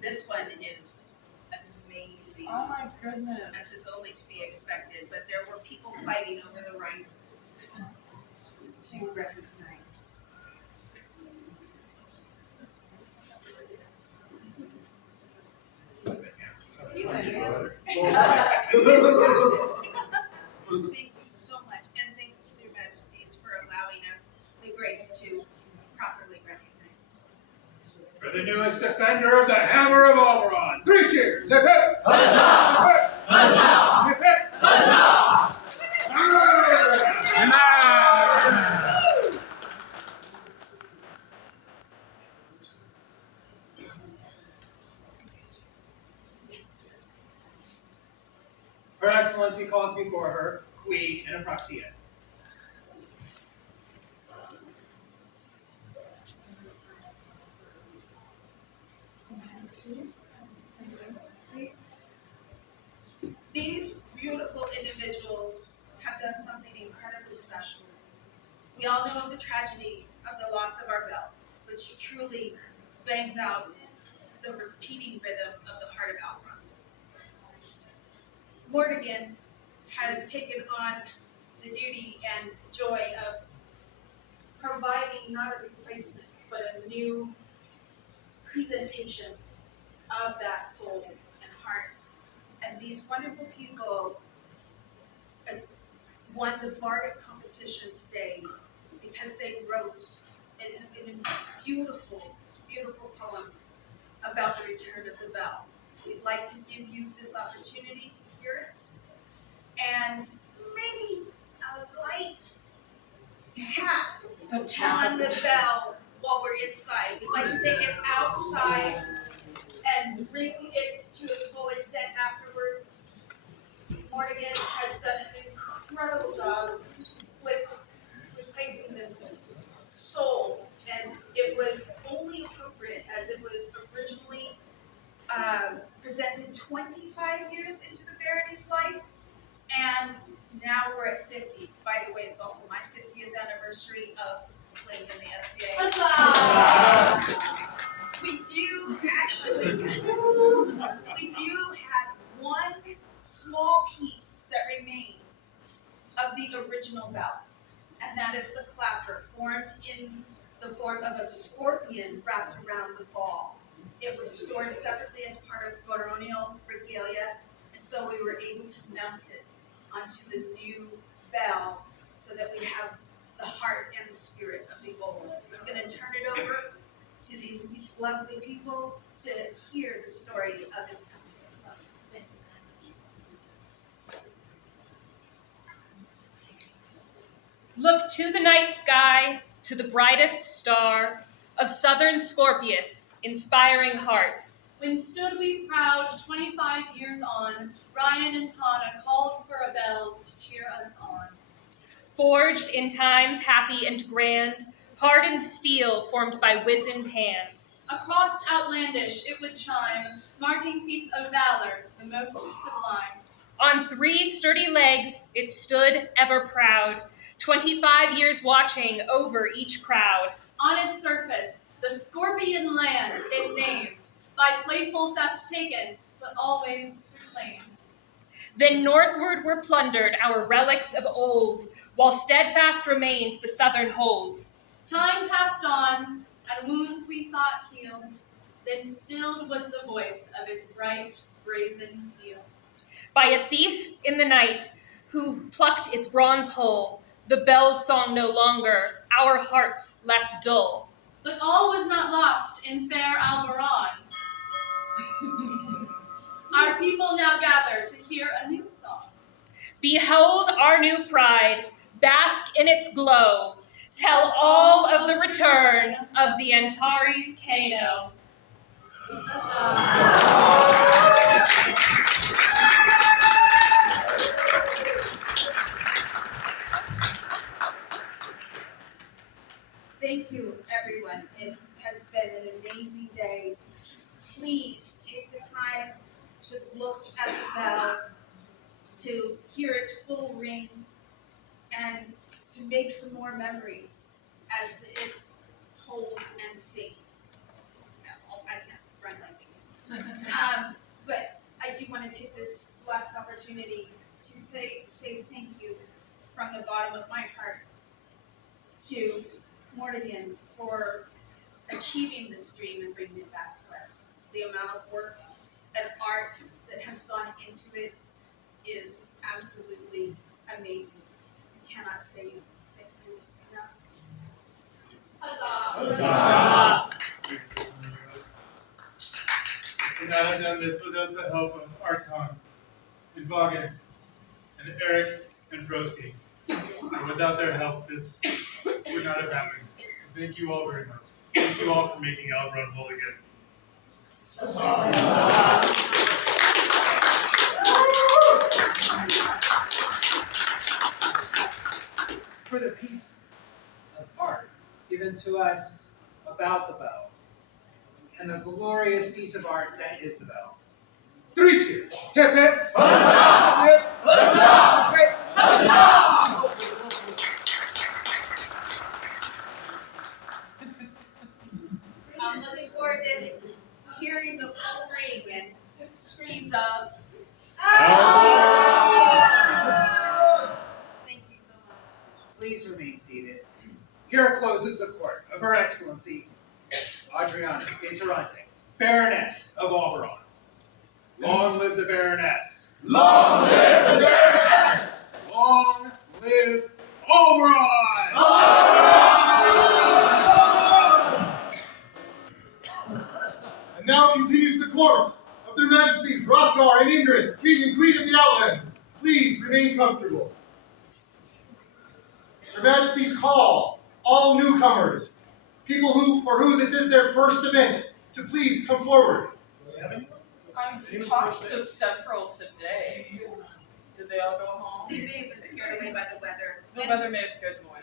This one is amazing. Oh my goodness. This is only to be expected, but there were people fighting over the right to recognize. He's a man. Thank you so much, and thanks to their majesties for allowing us the grace to properly recognize. For the newest defender of the Hammer of al-Barran, 3 cheers! Hip hip! Huzzah! Huzzah! Hip hip! Huzzah! Her Excellency calls before her Queen and Apraxia. These beautiful individuals have done something incredibly special. We all know of the tragedy of the loss of our bell, which truly bangs out the repeating rhythm of the heart of al-Barran. Mordigan has taken on the duty and joy of providing not a replacement, but a new presentation of that soul and heart. And these wonderful people won the bardic competition today because they wrote a beautiful, beautiful poem about the return of the bell. So we'd like to give you this opportunity to hear it, and maybe a light tap on the bell while we're inside. We'd like to take it outside and bring it to its full extent afterwards. Mordigan has done an incredible job with replacing this soul, and it was only appropriate as it was originally presented 25 years into the barony's life, and now we're at 50. By the way, it's also my 50th anniversary of playing in the SCA. We do actually, yes, we do have one small piece that remains of the original bell, and that is the clapper, formed in the form of a scorpion wrapped around the ball. It was stored separately as part of baronial regalia, and so we were able to mount it onto the new bell so that we have the heart and the spirit of the old. I'm going to turn it over to these lovely people to hear the story of its coming. Look to the night sky, to the brightest star of southern Scorpius, inspiring heart. When stood we crouched 25 years on, Ryan and Tana called for a bell to cheer us on. Forged in times happy and grand, hardened steel formed by wizened hand. A Across outlandish it would chime, marking feats of valor, the most sublime. On 3 sturdy legs it stood ever proud, 25 years watching over each crowd. On its surface, the Scorpion land it named, by playful theft taken, but always reclaimed. Then northward were plundered our relics of old, while steadfast remained the southern hold. Time passed on, and wounds we thought healed, then stilled was the voice of its bright, brazen heel. By a thief in the night, who plucked its bronze hull, the bells song no longer, our hearts left dull. But all was not lost in fair al-Barran. Our people now gather to hear a new song. Behold our new pride, bask in its glow, tell all of the return of the Antares Kano. Thank you, everyone. It has been an amazing day. Please take the time to look at the bell, to hear its full ring, and to make some more memories as it holds and sings. I can't run like this. But I do want to take this last opportunity to say thank you from the bottom of my heart to Morgan for achieving this dream and bringing it back to us. The amount of work and art that has gone into it is absolutely amazing. I cannot say thank you enough. Huzzah! We could not have done this without the help of Arton and Vaughan and Eric and Frosty. And without their help, this would not have happened. Thank you all very much. Thank you all for making al-Barran whole again. For the piece of art given to us about the bell, and the glorious piece of art that is the bell. 3 cheers. Hip hip. Huzzah! Hip. Huzzah! Hip. Huzzah! I'm looking forward to hearing the full ring and screams of Thank you so much. Please remain seated. Here closes the court of Her Excellency Adriana Interante, Baroness of al-Barran. Long live the Baroness. Long live the Baroness! Long live al-Barran! And now continues the court of their Majesties Hrothgar and Ingrid, King and Queen of the Outlands. Please remain comfortable. Their Majesties call all newcomers, people for who this is their first event, to please come forward. I've talked to several today. Did they all go home? They may have been scared away by the weather. The weather may have scared them away.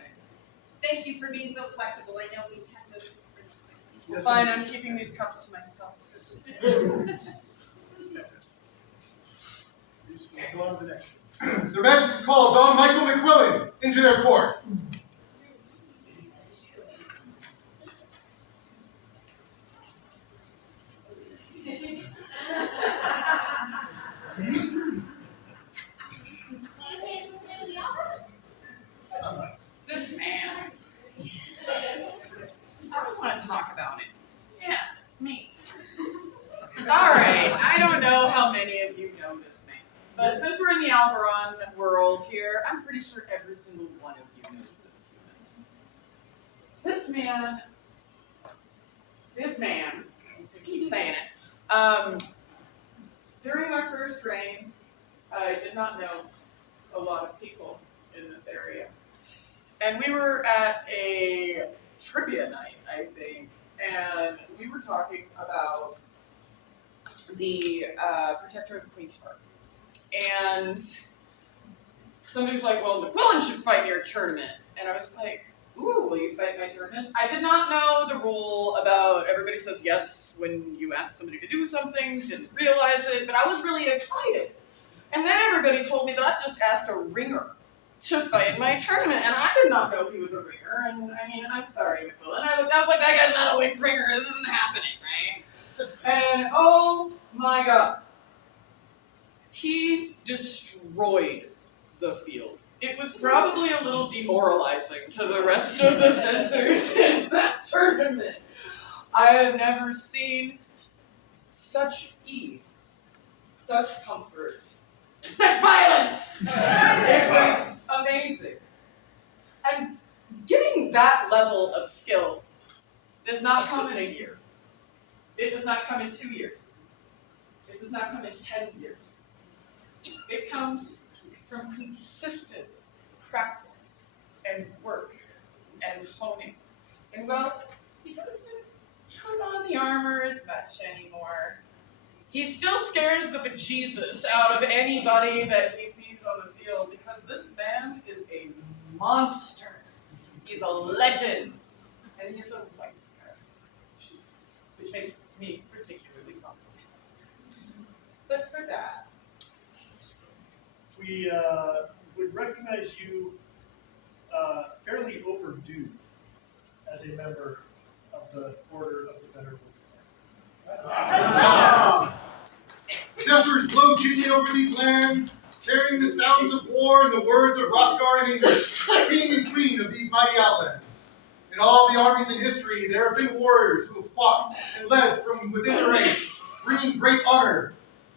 Thank you for being so flexible. I know we tend to. Fine, I'm keeping these cups to myself. Their Majesties call Don Michael McQuillan into their court. This man. I just want to talk about it. Yeah, me. Alright, I don't know how many of you know this man. But since we're in the al-Barran world here, I'm pretty sure every single one of you knows this human. This man, I keep saying it, during our first reign, I did not know a lot of people in this area. And we were at a trivia night, I think, and we were talking about the Protector of the Queen's Heart. And somebody was like, well, McQuillan should fight in your tournament. And I was like, Ooh, will you fight my tournament? I did not know the rule about everybody says yes when you ask somebody to do something, didn't realize it, but I was really excited. And then everybody told me that I just asked a ringer to fight my tournament, and I did not know he was a ringer, and I mean, I'm sorry, McMillan. I was like, that guy's not a ringer, this isn't happening, right? And oh my god. He destroyed the field. It was probably a little demoralizing to the rest of the fencers in that tournament. I have never seen such ease, such comfort, and such violence. It was amazing. And getting that level of skill does not come in a year. It does not come in 2 years. It does not come in 10 years. It comes from consistent practice and work and honing. And well, he doesn't put on the armor as much anymore. He still scares the bejesus out of anybody that he sees on the field because this man is a monster. He's a legend. And he's a white scarf, which makes me particularly fun. But for that, we would recognize you fairly overdue as a member of the Order of the Venerable. Zephyrs blow genie over these lands, carrying the sounds of war and the words of Hrothgar and English, king and queen of these mighty outlands. In all the armies in history, there have been warriors who have fought and led from within the ranks, bringing great honor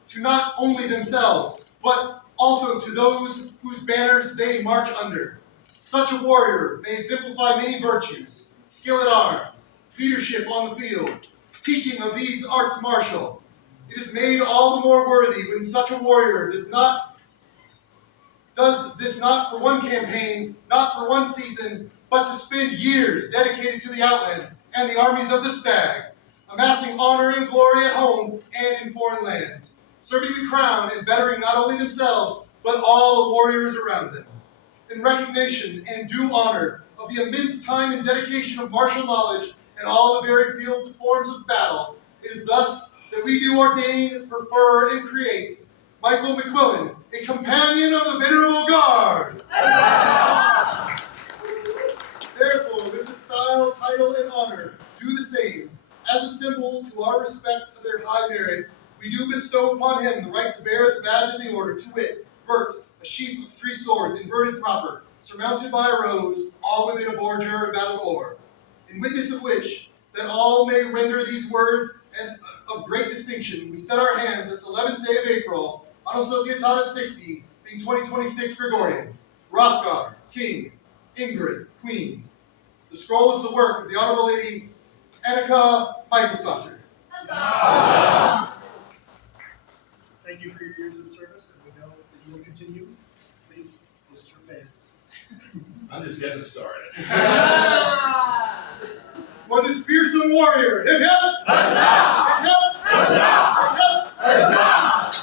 to not only themselves, but also to those whose banners they march under. Such a warrior may exemplify many virtues: skill at arms, leadership on the field, teaching of these arts martial. It is made all the more worthy when such a warrior does this not for one campaign, not for one season, but to spend years dedicated to the outlands and the armies of the stag, amassing honor and glory at home and in foreign lands, serving the crown and bettering not only themselves, but all the warriors around them. In recognition and due honor of the immense time and dedication of martial knowledge and all the varied fields and forms of battle, it is thus that we do ordain, prefer, and create Michael McQuillan, a companion of the Venerable Guard. Therefore, with the style, title, and honor, do the same. As a symbol to our respects of their high merit, we do bestow upon him the right to bear the badge of the order, to wit, vert, a sheaf of 3 swords, inverted proper, surmounted by a rose, all within a bordure of battle ore. In witness of which, that all may render these words and of great distinction, we set our hands this 11th day of April, on Associatada 60, being 2026 Gregorian. Hrothgar, King, Ingrid, Queen. The scroll is the work of the Honorable Lady Annika Michaelsdottir. Thank you for your years of service, and we know that you will continue. Please, this is your phase. I'm just getting started. For this fearsome warrior, hip hip! Huzzah! Hip hip! Huzzah! Hip hip! Huzzah!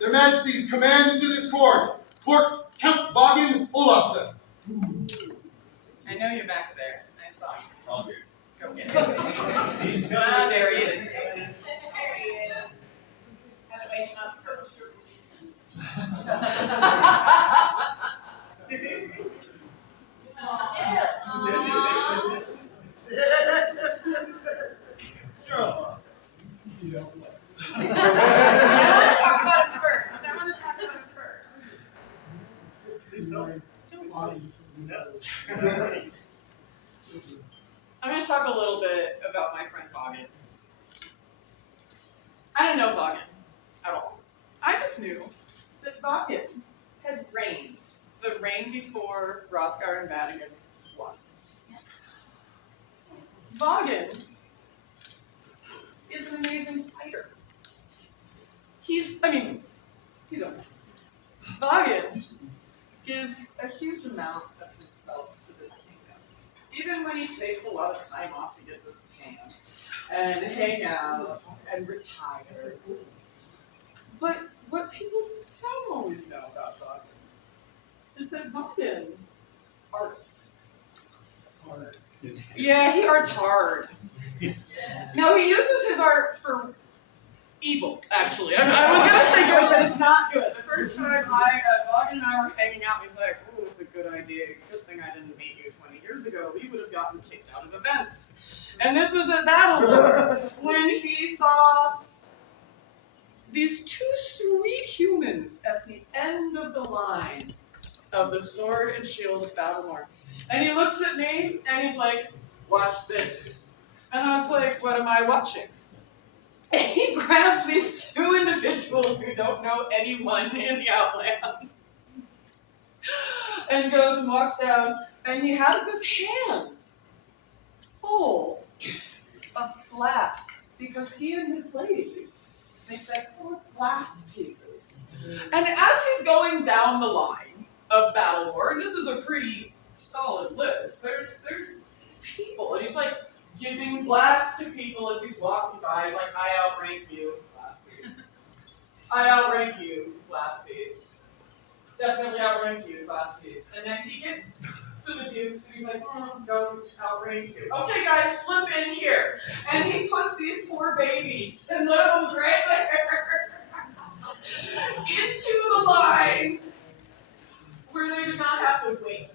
Their Majesties command into this court, Count Vagen Olafsson. I know you're back there. I saw you. All good. Go get him. There he is. Had to wake him up first. I want to talk about it first. Please don't. I'm going to talk a little bit about my friend Vagen. I didn't know Vagen at all. I just knew that Vagen had reigned the reign before Hrothgar and Madigan won. Vagen is an amazing fighter. He's okay. Vagen gives a huge amount of himself to this kingdom. Even when he takes a lot of time off to get this tan and hang out and retire. But what people don't always know about Vaughan is that Vaughan arts. Yeah, he arts hard. No, he uses his art for evil, actually. I was gonna say good, but it's not good. The first time Vaughan and I were hanging out, he's like, "Oh, it's a good idea. Good thing I didn't meet you 20 years ago. We would have gotten kicked out of events." And this was at Battle when he saw these two sweet humans at the end of the line of the Sword and Shield of Battlemore. And he looks at me and he's like, "Watch this." And I was like, "What am I watching?" And he grabs these two individuals who don't know anyone in the Outlands and goes and walks down, and he has this hand full of glass because he and his lady make that poor glass pieces. And as he's going down the line of Battlemore, and this is a pretty solid list, there's people, and he's like giving glass to people as he's walking by. He's like, "I outrank you, glass piece. I outrank you, glass piece. Definitely outrank you, glass piece." And then he gets to the Dukes, and he's like, "Don't outrank you. Okay, guys, slip in here." And he puts these poor babies, and little ones right there, into the line where they did not have to wait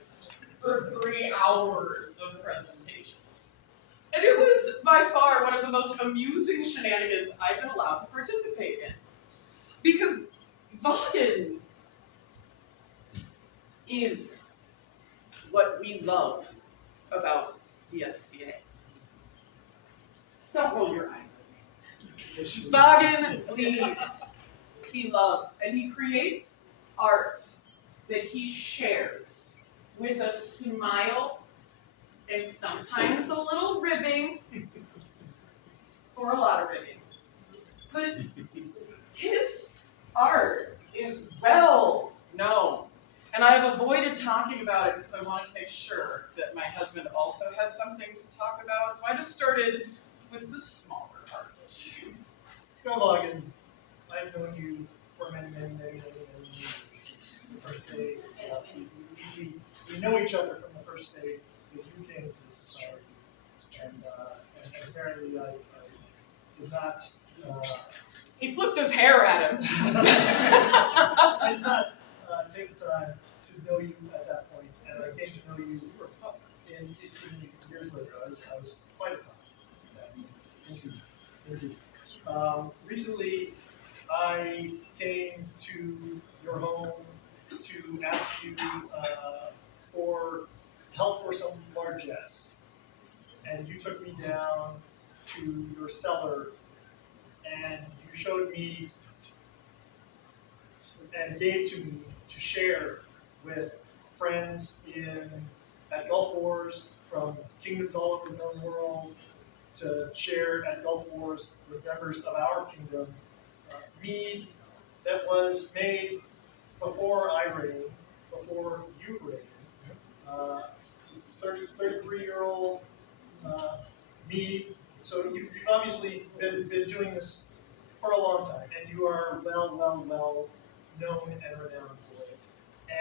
for 3 hours of presentations. And it was by far one of the most amusing shenanigans I've been allowed to participate in. Because Vaughan is what we love about the SCA. Don't roll your eyes at me. Vaughan leads, he loves, and he creates art that he shares with a smile and sometimes a little ribbing, or a lot of ribbing. But his art is well known. And I've avoided talking about it because I wanted to make sure that my husband also had something to talk about. So I just started with the smaller art. Go Vaughan. I've known you for many years. Since the first day. We know each other from the first day that you came into the society. And apparently I did not... he flipped his hair at him. I did not take the time to know you at that point, and I came to know you in years later. I was quite a Thank you. Recently, I came to your home to ask you for help for some largesse. And you took me down to your cellar and you showed me and gave to me to share with friends at Gulf Wars from kingdoms all over the known world, to share at Gulf Wars with members of our kingdom, mead that was made before I reigned, before you reigned, 33-year-old mead. So you've obviously been doing this for a long time, and you are well known and renowned for it.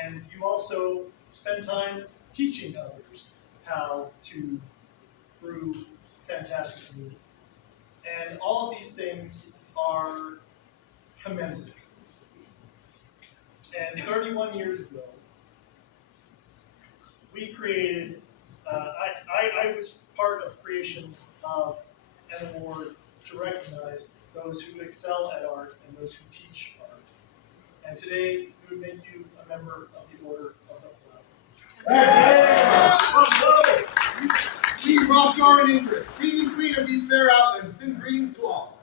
And you also spend time teaching others how to brew fantastic mead. And all of these things are commendable. And 31 years ago, we created, I was part of creation of an award to recognize those who excel at art and those who teach art. And today, we would make you a member of the Order of the Flower. We, Rothgar and Ingrid, king and queen of these fair outlands, send greetings to all.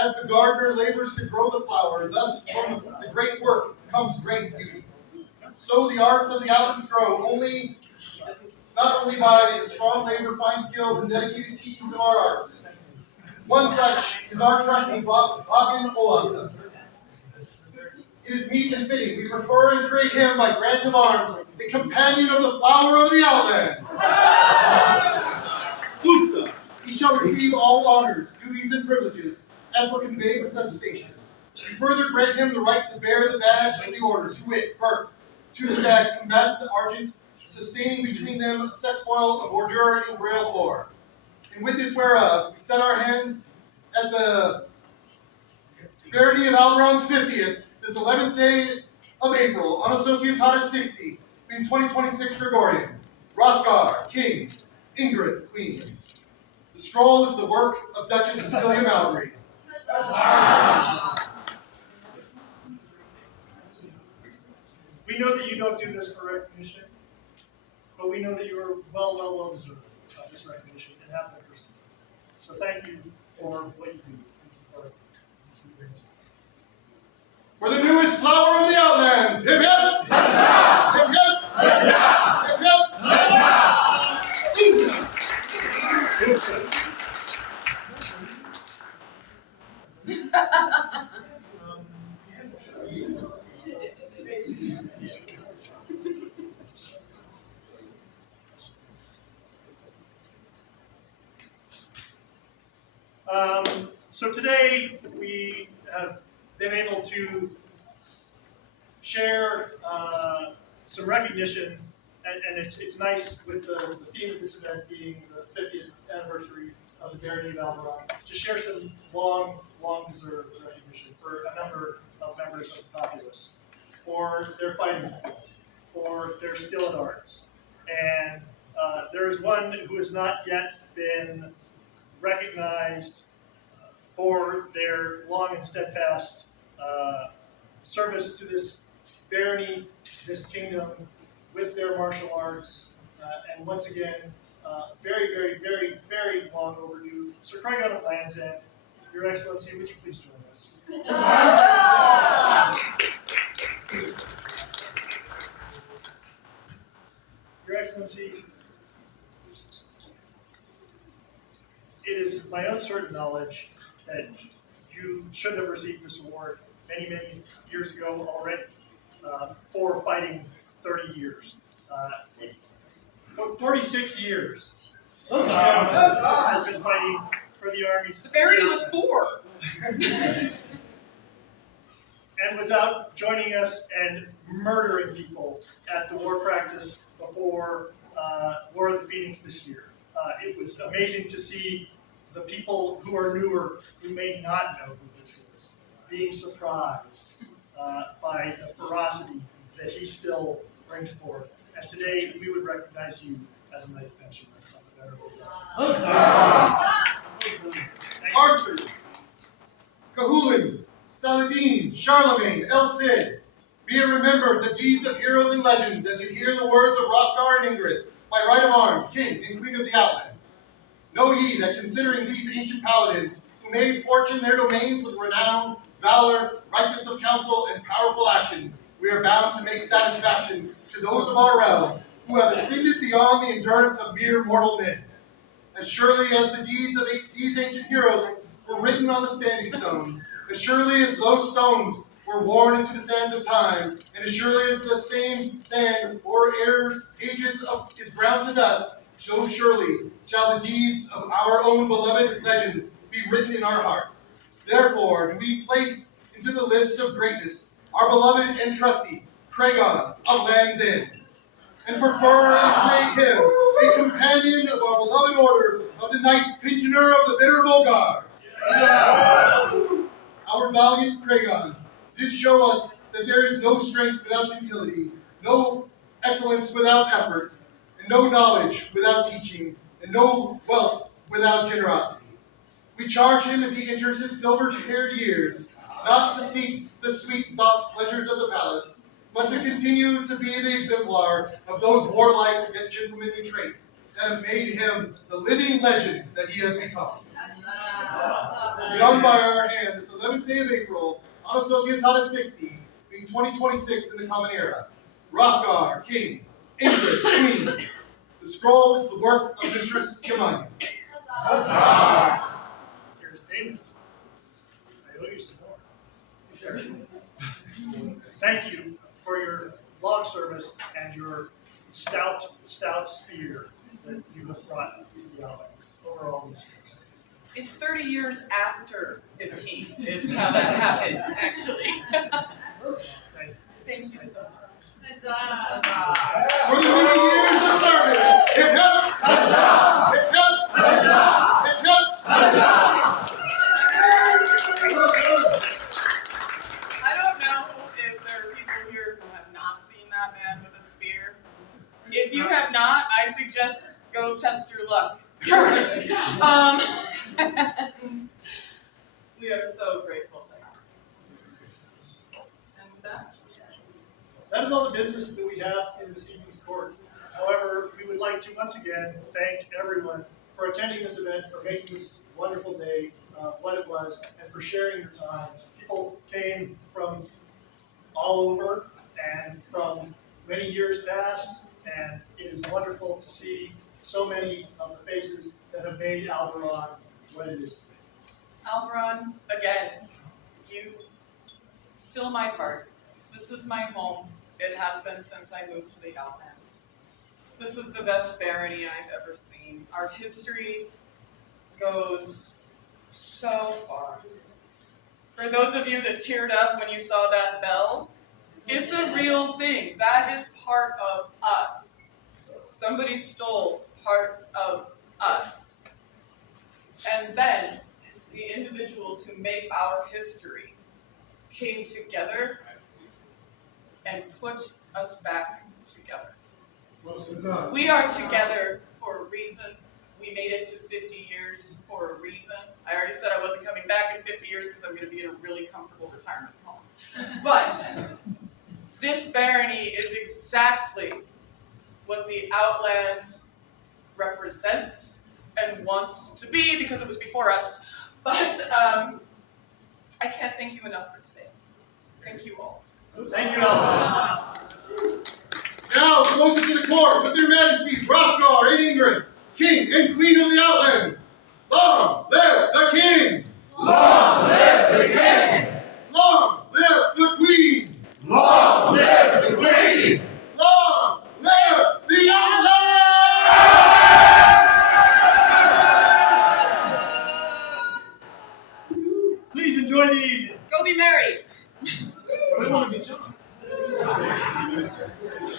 As the gardener labors to grow the flower, thus from the great work comes great beauty. So the arts of the outlands grow, not only by the strong labor, fine skills, and dedicated teachings of our arts. One such is our trusty Vaughan Olafson. It is meet and fitting. We prefer and trade him by grant of arms, a companion of the flower of the outlands. He shall receive all honors, duties, and privileges as were conveyed with such station. We further grant him the right to bear the badge of the order, to wit, first, 2 stags combatant argent, sustaining between them a sexfoil of ordure and braille ore. In witness whereof, we set our hands at the barony of al-Barran's 50th, this 11th day of April, on Associated 60, being 2026 Gregorian. Hrothgar, king. Ingrid, queen. The scroll is the work of Duchess Cecilia Mallory. We know that you don't do this for recognition, but we know that you are well deserved of this recognition and have that person. So thank you for what you do. For the newest flower of the outlands, hip hip! Let's go! Hip hip! Let's go! Hip hip! Let's So today we have been able to share some recognition, and it's nice with the theme of this event being the 50th anniversary of the barony of al-Barran, to share some long deserved recognition for a number of members of the populace, for their fighting skills, for their skill in arts. And there is one who has not yet been recognized for their long and steadfast service to this barony, this kingdom, with their martial arts. And once again, very long overdue. Sir Craig out of Land's End, Your Excellency, would you please join us? Your Excellency, it is my own certain knowledge that you should have received this award many years ago already for fighting 30 years. 46 years. This gentleman has been fighting for the armies. The barony was 4. And was out joining us and murdering people at the war practice before War of the Phoenix this year. It was amazing to see the people who are newer, who may not know who this is, being surprised by the ferocity that he still brings forth. And today, we would recognize you as a Knight's Pensioner of the Venerable God. Arthur, Cahulin, Saladin, Charlemagne, El Cid, be it remembered the deeds of heroes and legends as you hear the words of Hrothgar and Ingrid, by right of arms, king and queen of the outlands. Know ye that considering these ancient paladins, who made fortune their domains with renown, valor, ripeness of counsel, and powerful action, we are bound to make satisfaction to those of our realm who have ascended beyond the endurance of mere mortal men. As surely as the deeds of these ancient heroes were written on the standing stones, as surely as those stones were worn into the sands of time, and as surely as the same sand or ages is ground to dust, so surely shall the deeds of our own beloved legends be written in our hearts. Therefore do we place into the lists of greatness our beloved and trusty Craigon of Land's End, and prefer and make him a companion of our beloved order of the Knights Pensioner of the Venerable God. Our valiant Craigon did show us that there is no strength without gentility, no excellence without effort, and no knowledge without teaching, and no wealth without generosity. We charge him as he enters his silver-haired years, not to seek the sweet, soft pleasures of the palace, but to continue to be the exemplar of those warlike yet gentlemanly traits that have made him the living legend that he has become. Begun by our hand this 11th day of April, on Associated 60, being 2026 in the Common Era. Hrothgar, king. Ingrid, queen. The scroll is the work of Mistress Yamani. Here's David. I owe you some more. Thank you for your long service and your stout spear that you have brought to the outlands over all these years. It's 30 years after 15 is how that happens, actually. Thank you so much. For the many years of service, hip hip, huzzah! Hip hip, huzzah! Hip hip, huzzah! I don't know if there are people here who have not seen that man with a spear. If you have not, I suggest go test your luck. We are so grateful to have you. And with that, That is all the business that we have in this evening's court. However, we would like to once again thank everyone for attending this event, for making this wonderful day what it was, and for sharing your time. People came from all over and from many years past, and it is wonderful to see so many of the faces that have made al-Barran what it is. al-Barran, again, you fill my heart. This is my home. It has been since I moved to the Outlands. This is the best barony I've ever seen. Our history goes so far. For those of you that teared up when you saw that bell, it's a real thing. That is part of us. Somebody stole part of us. And then the individuals who make our history came together and put us back together. We are together for a reason. We made it to 50 years for a reason. I already said I wasn't coming back in 50 years because I'm going to be in a really comfortable retirement home. But this barony is exactly what the Outlands represents and wants to be because it was before us. But I can't thank you enough for today. Thank you all. Thank you all. Now, closer to the court with their majesties, Hrothgar and Ingrid, King and Queen of the Outlands. Long live the King! Long live the King!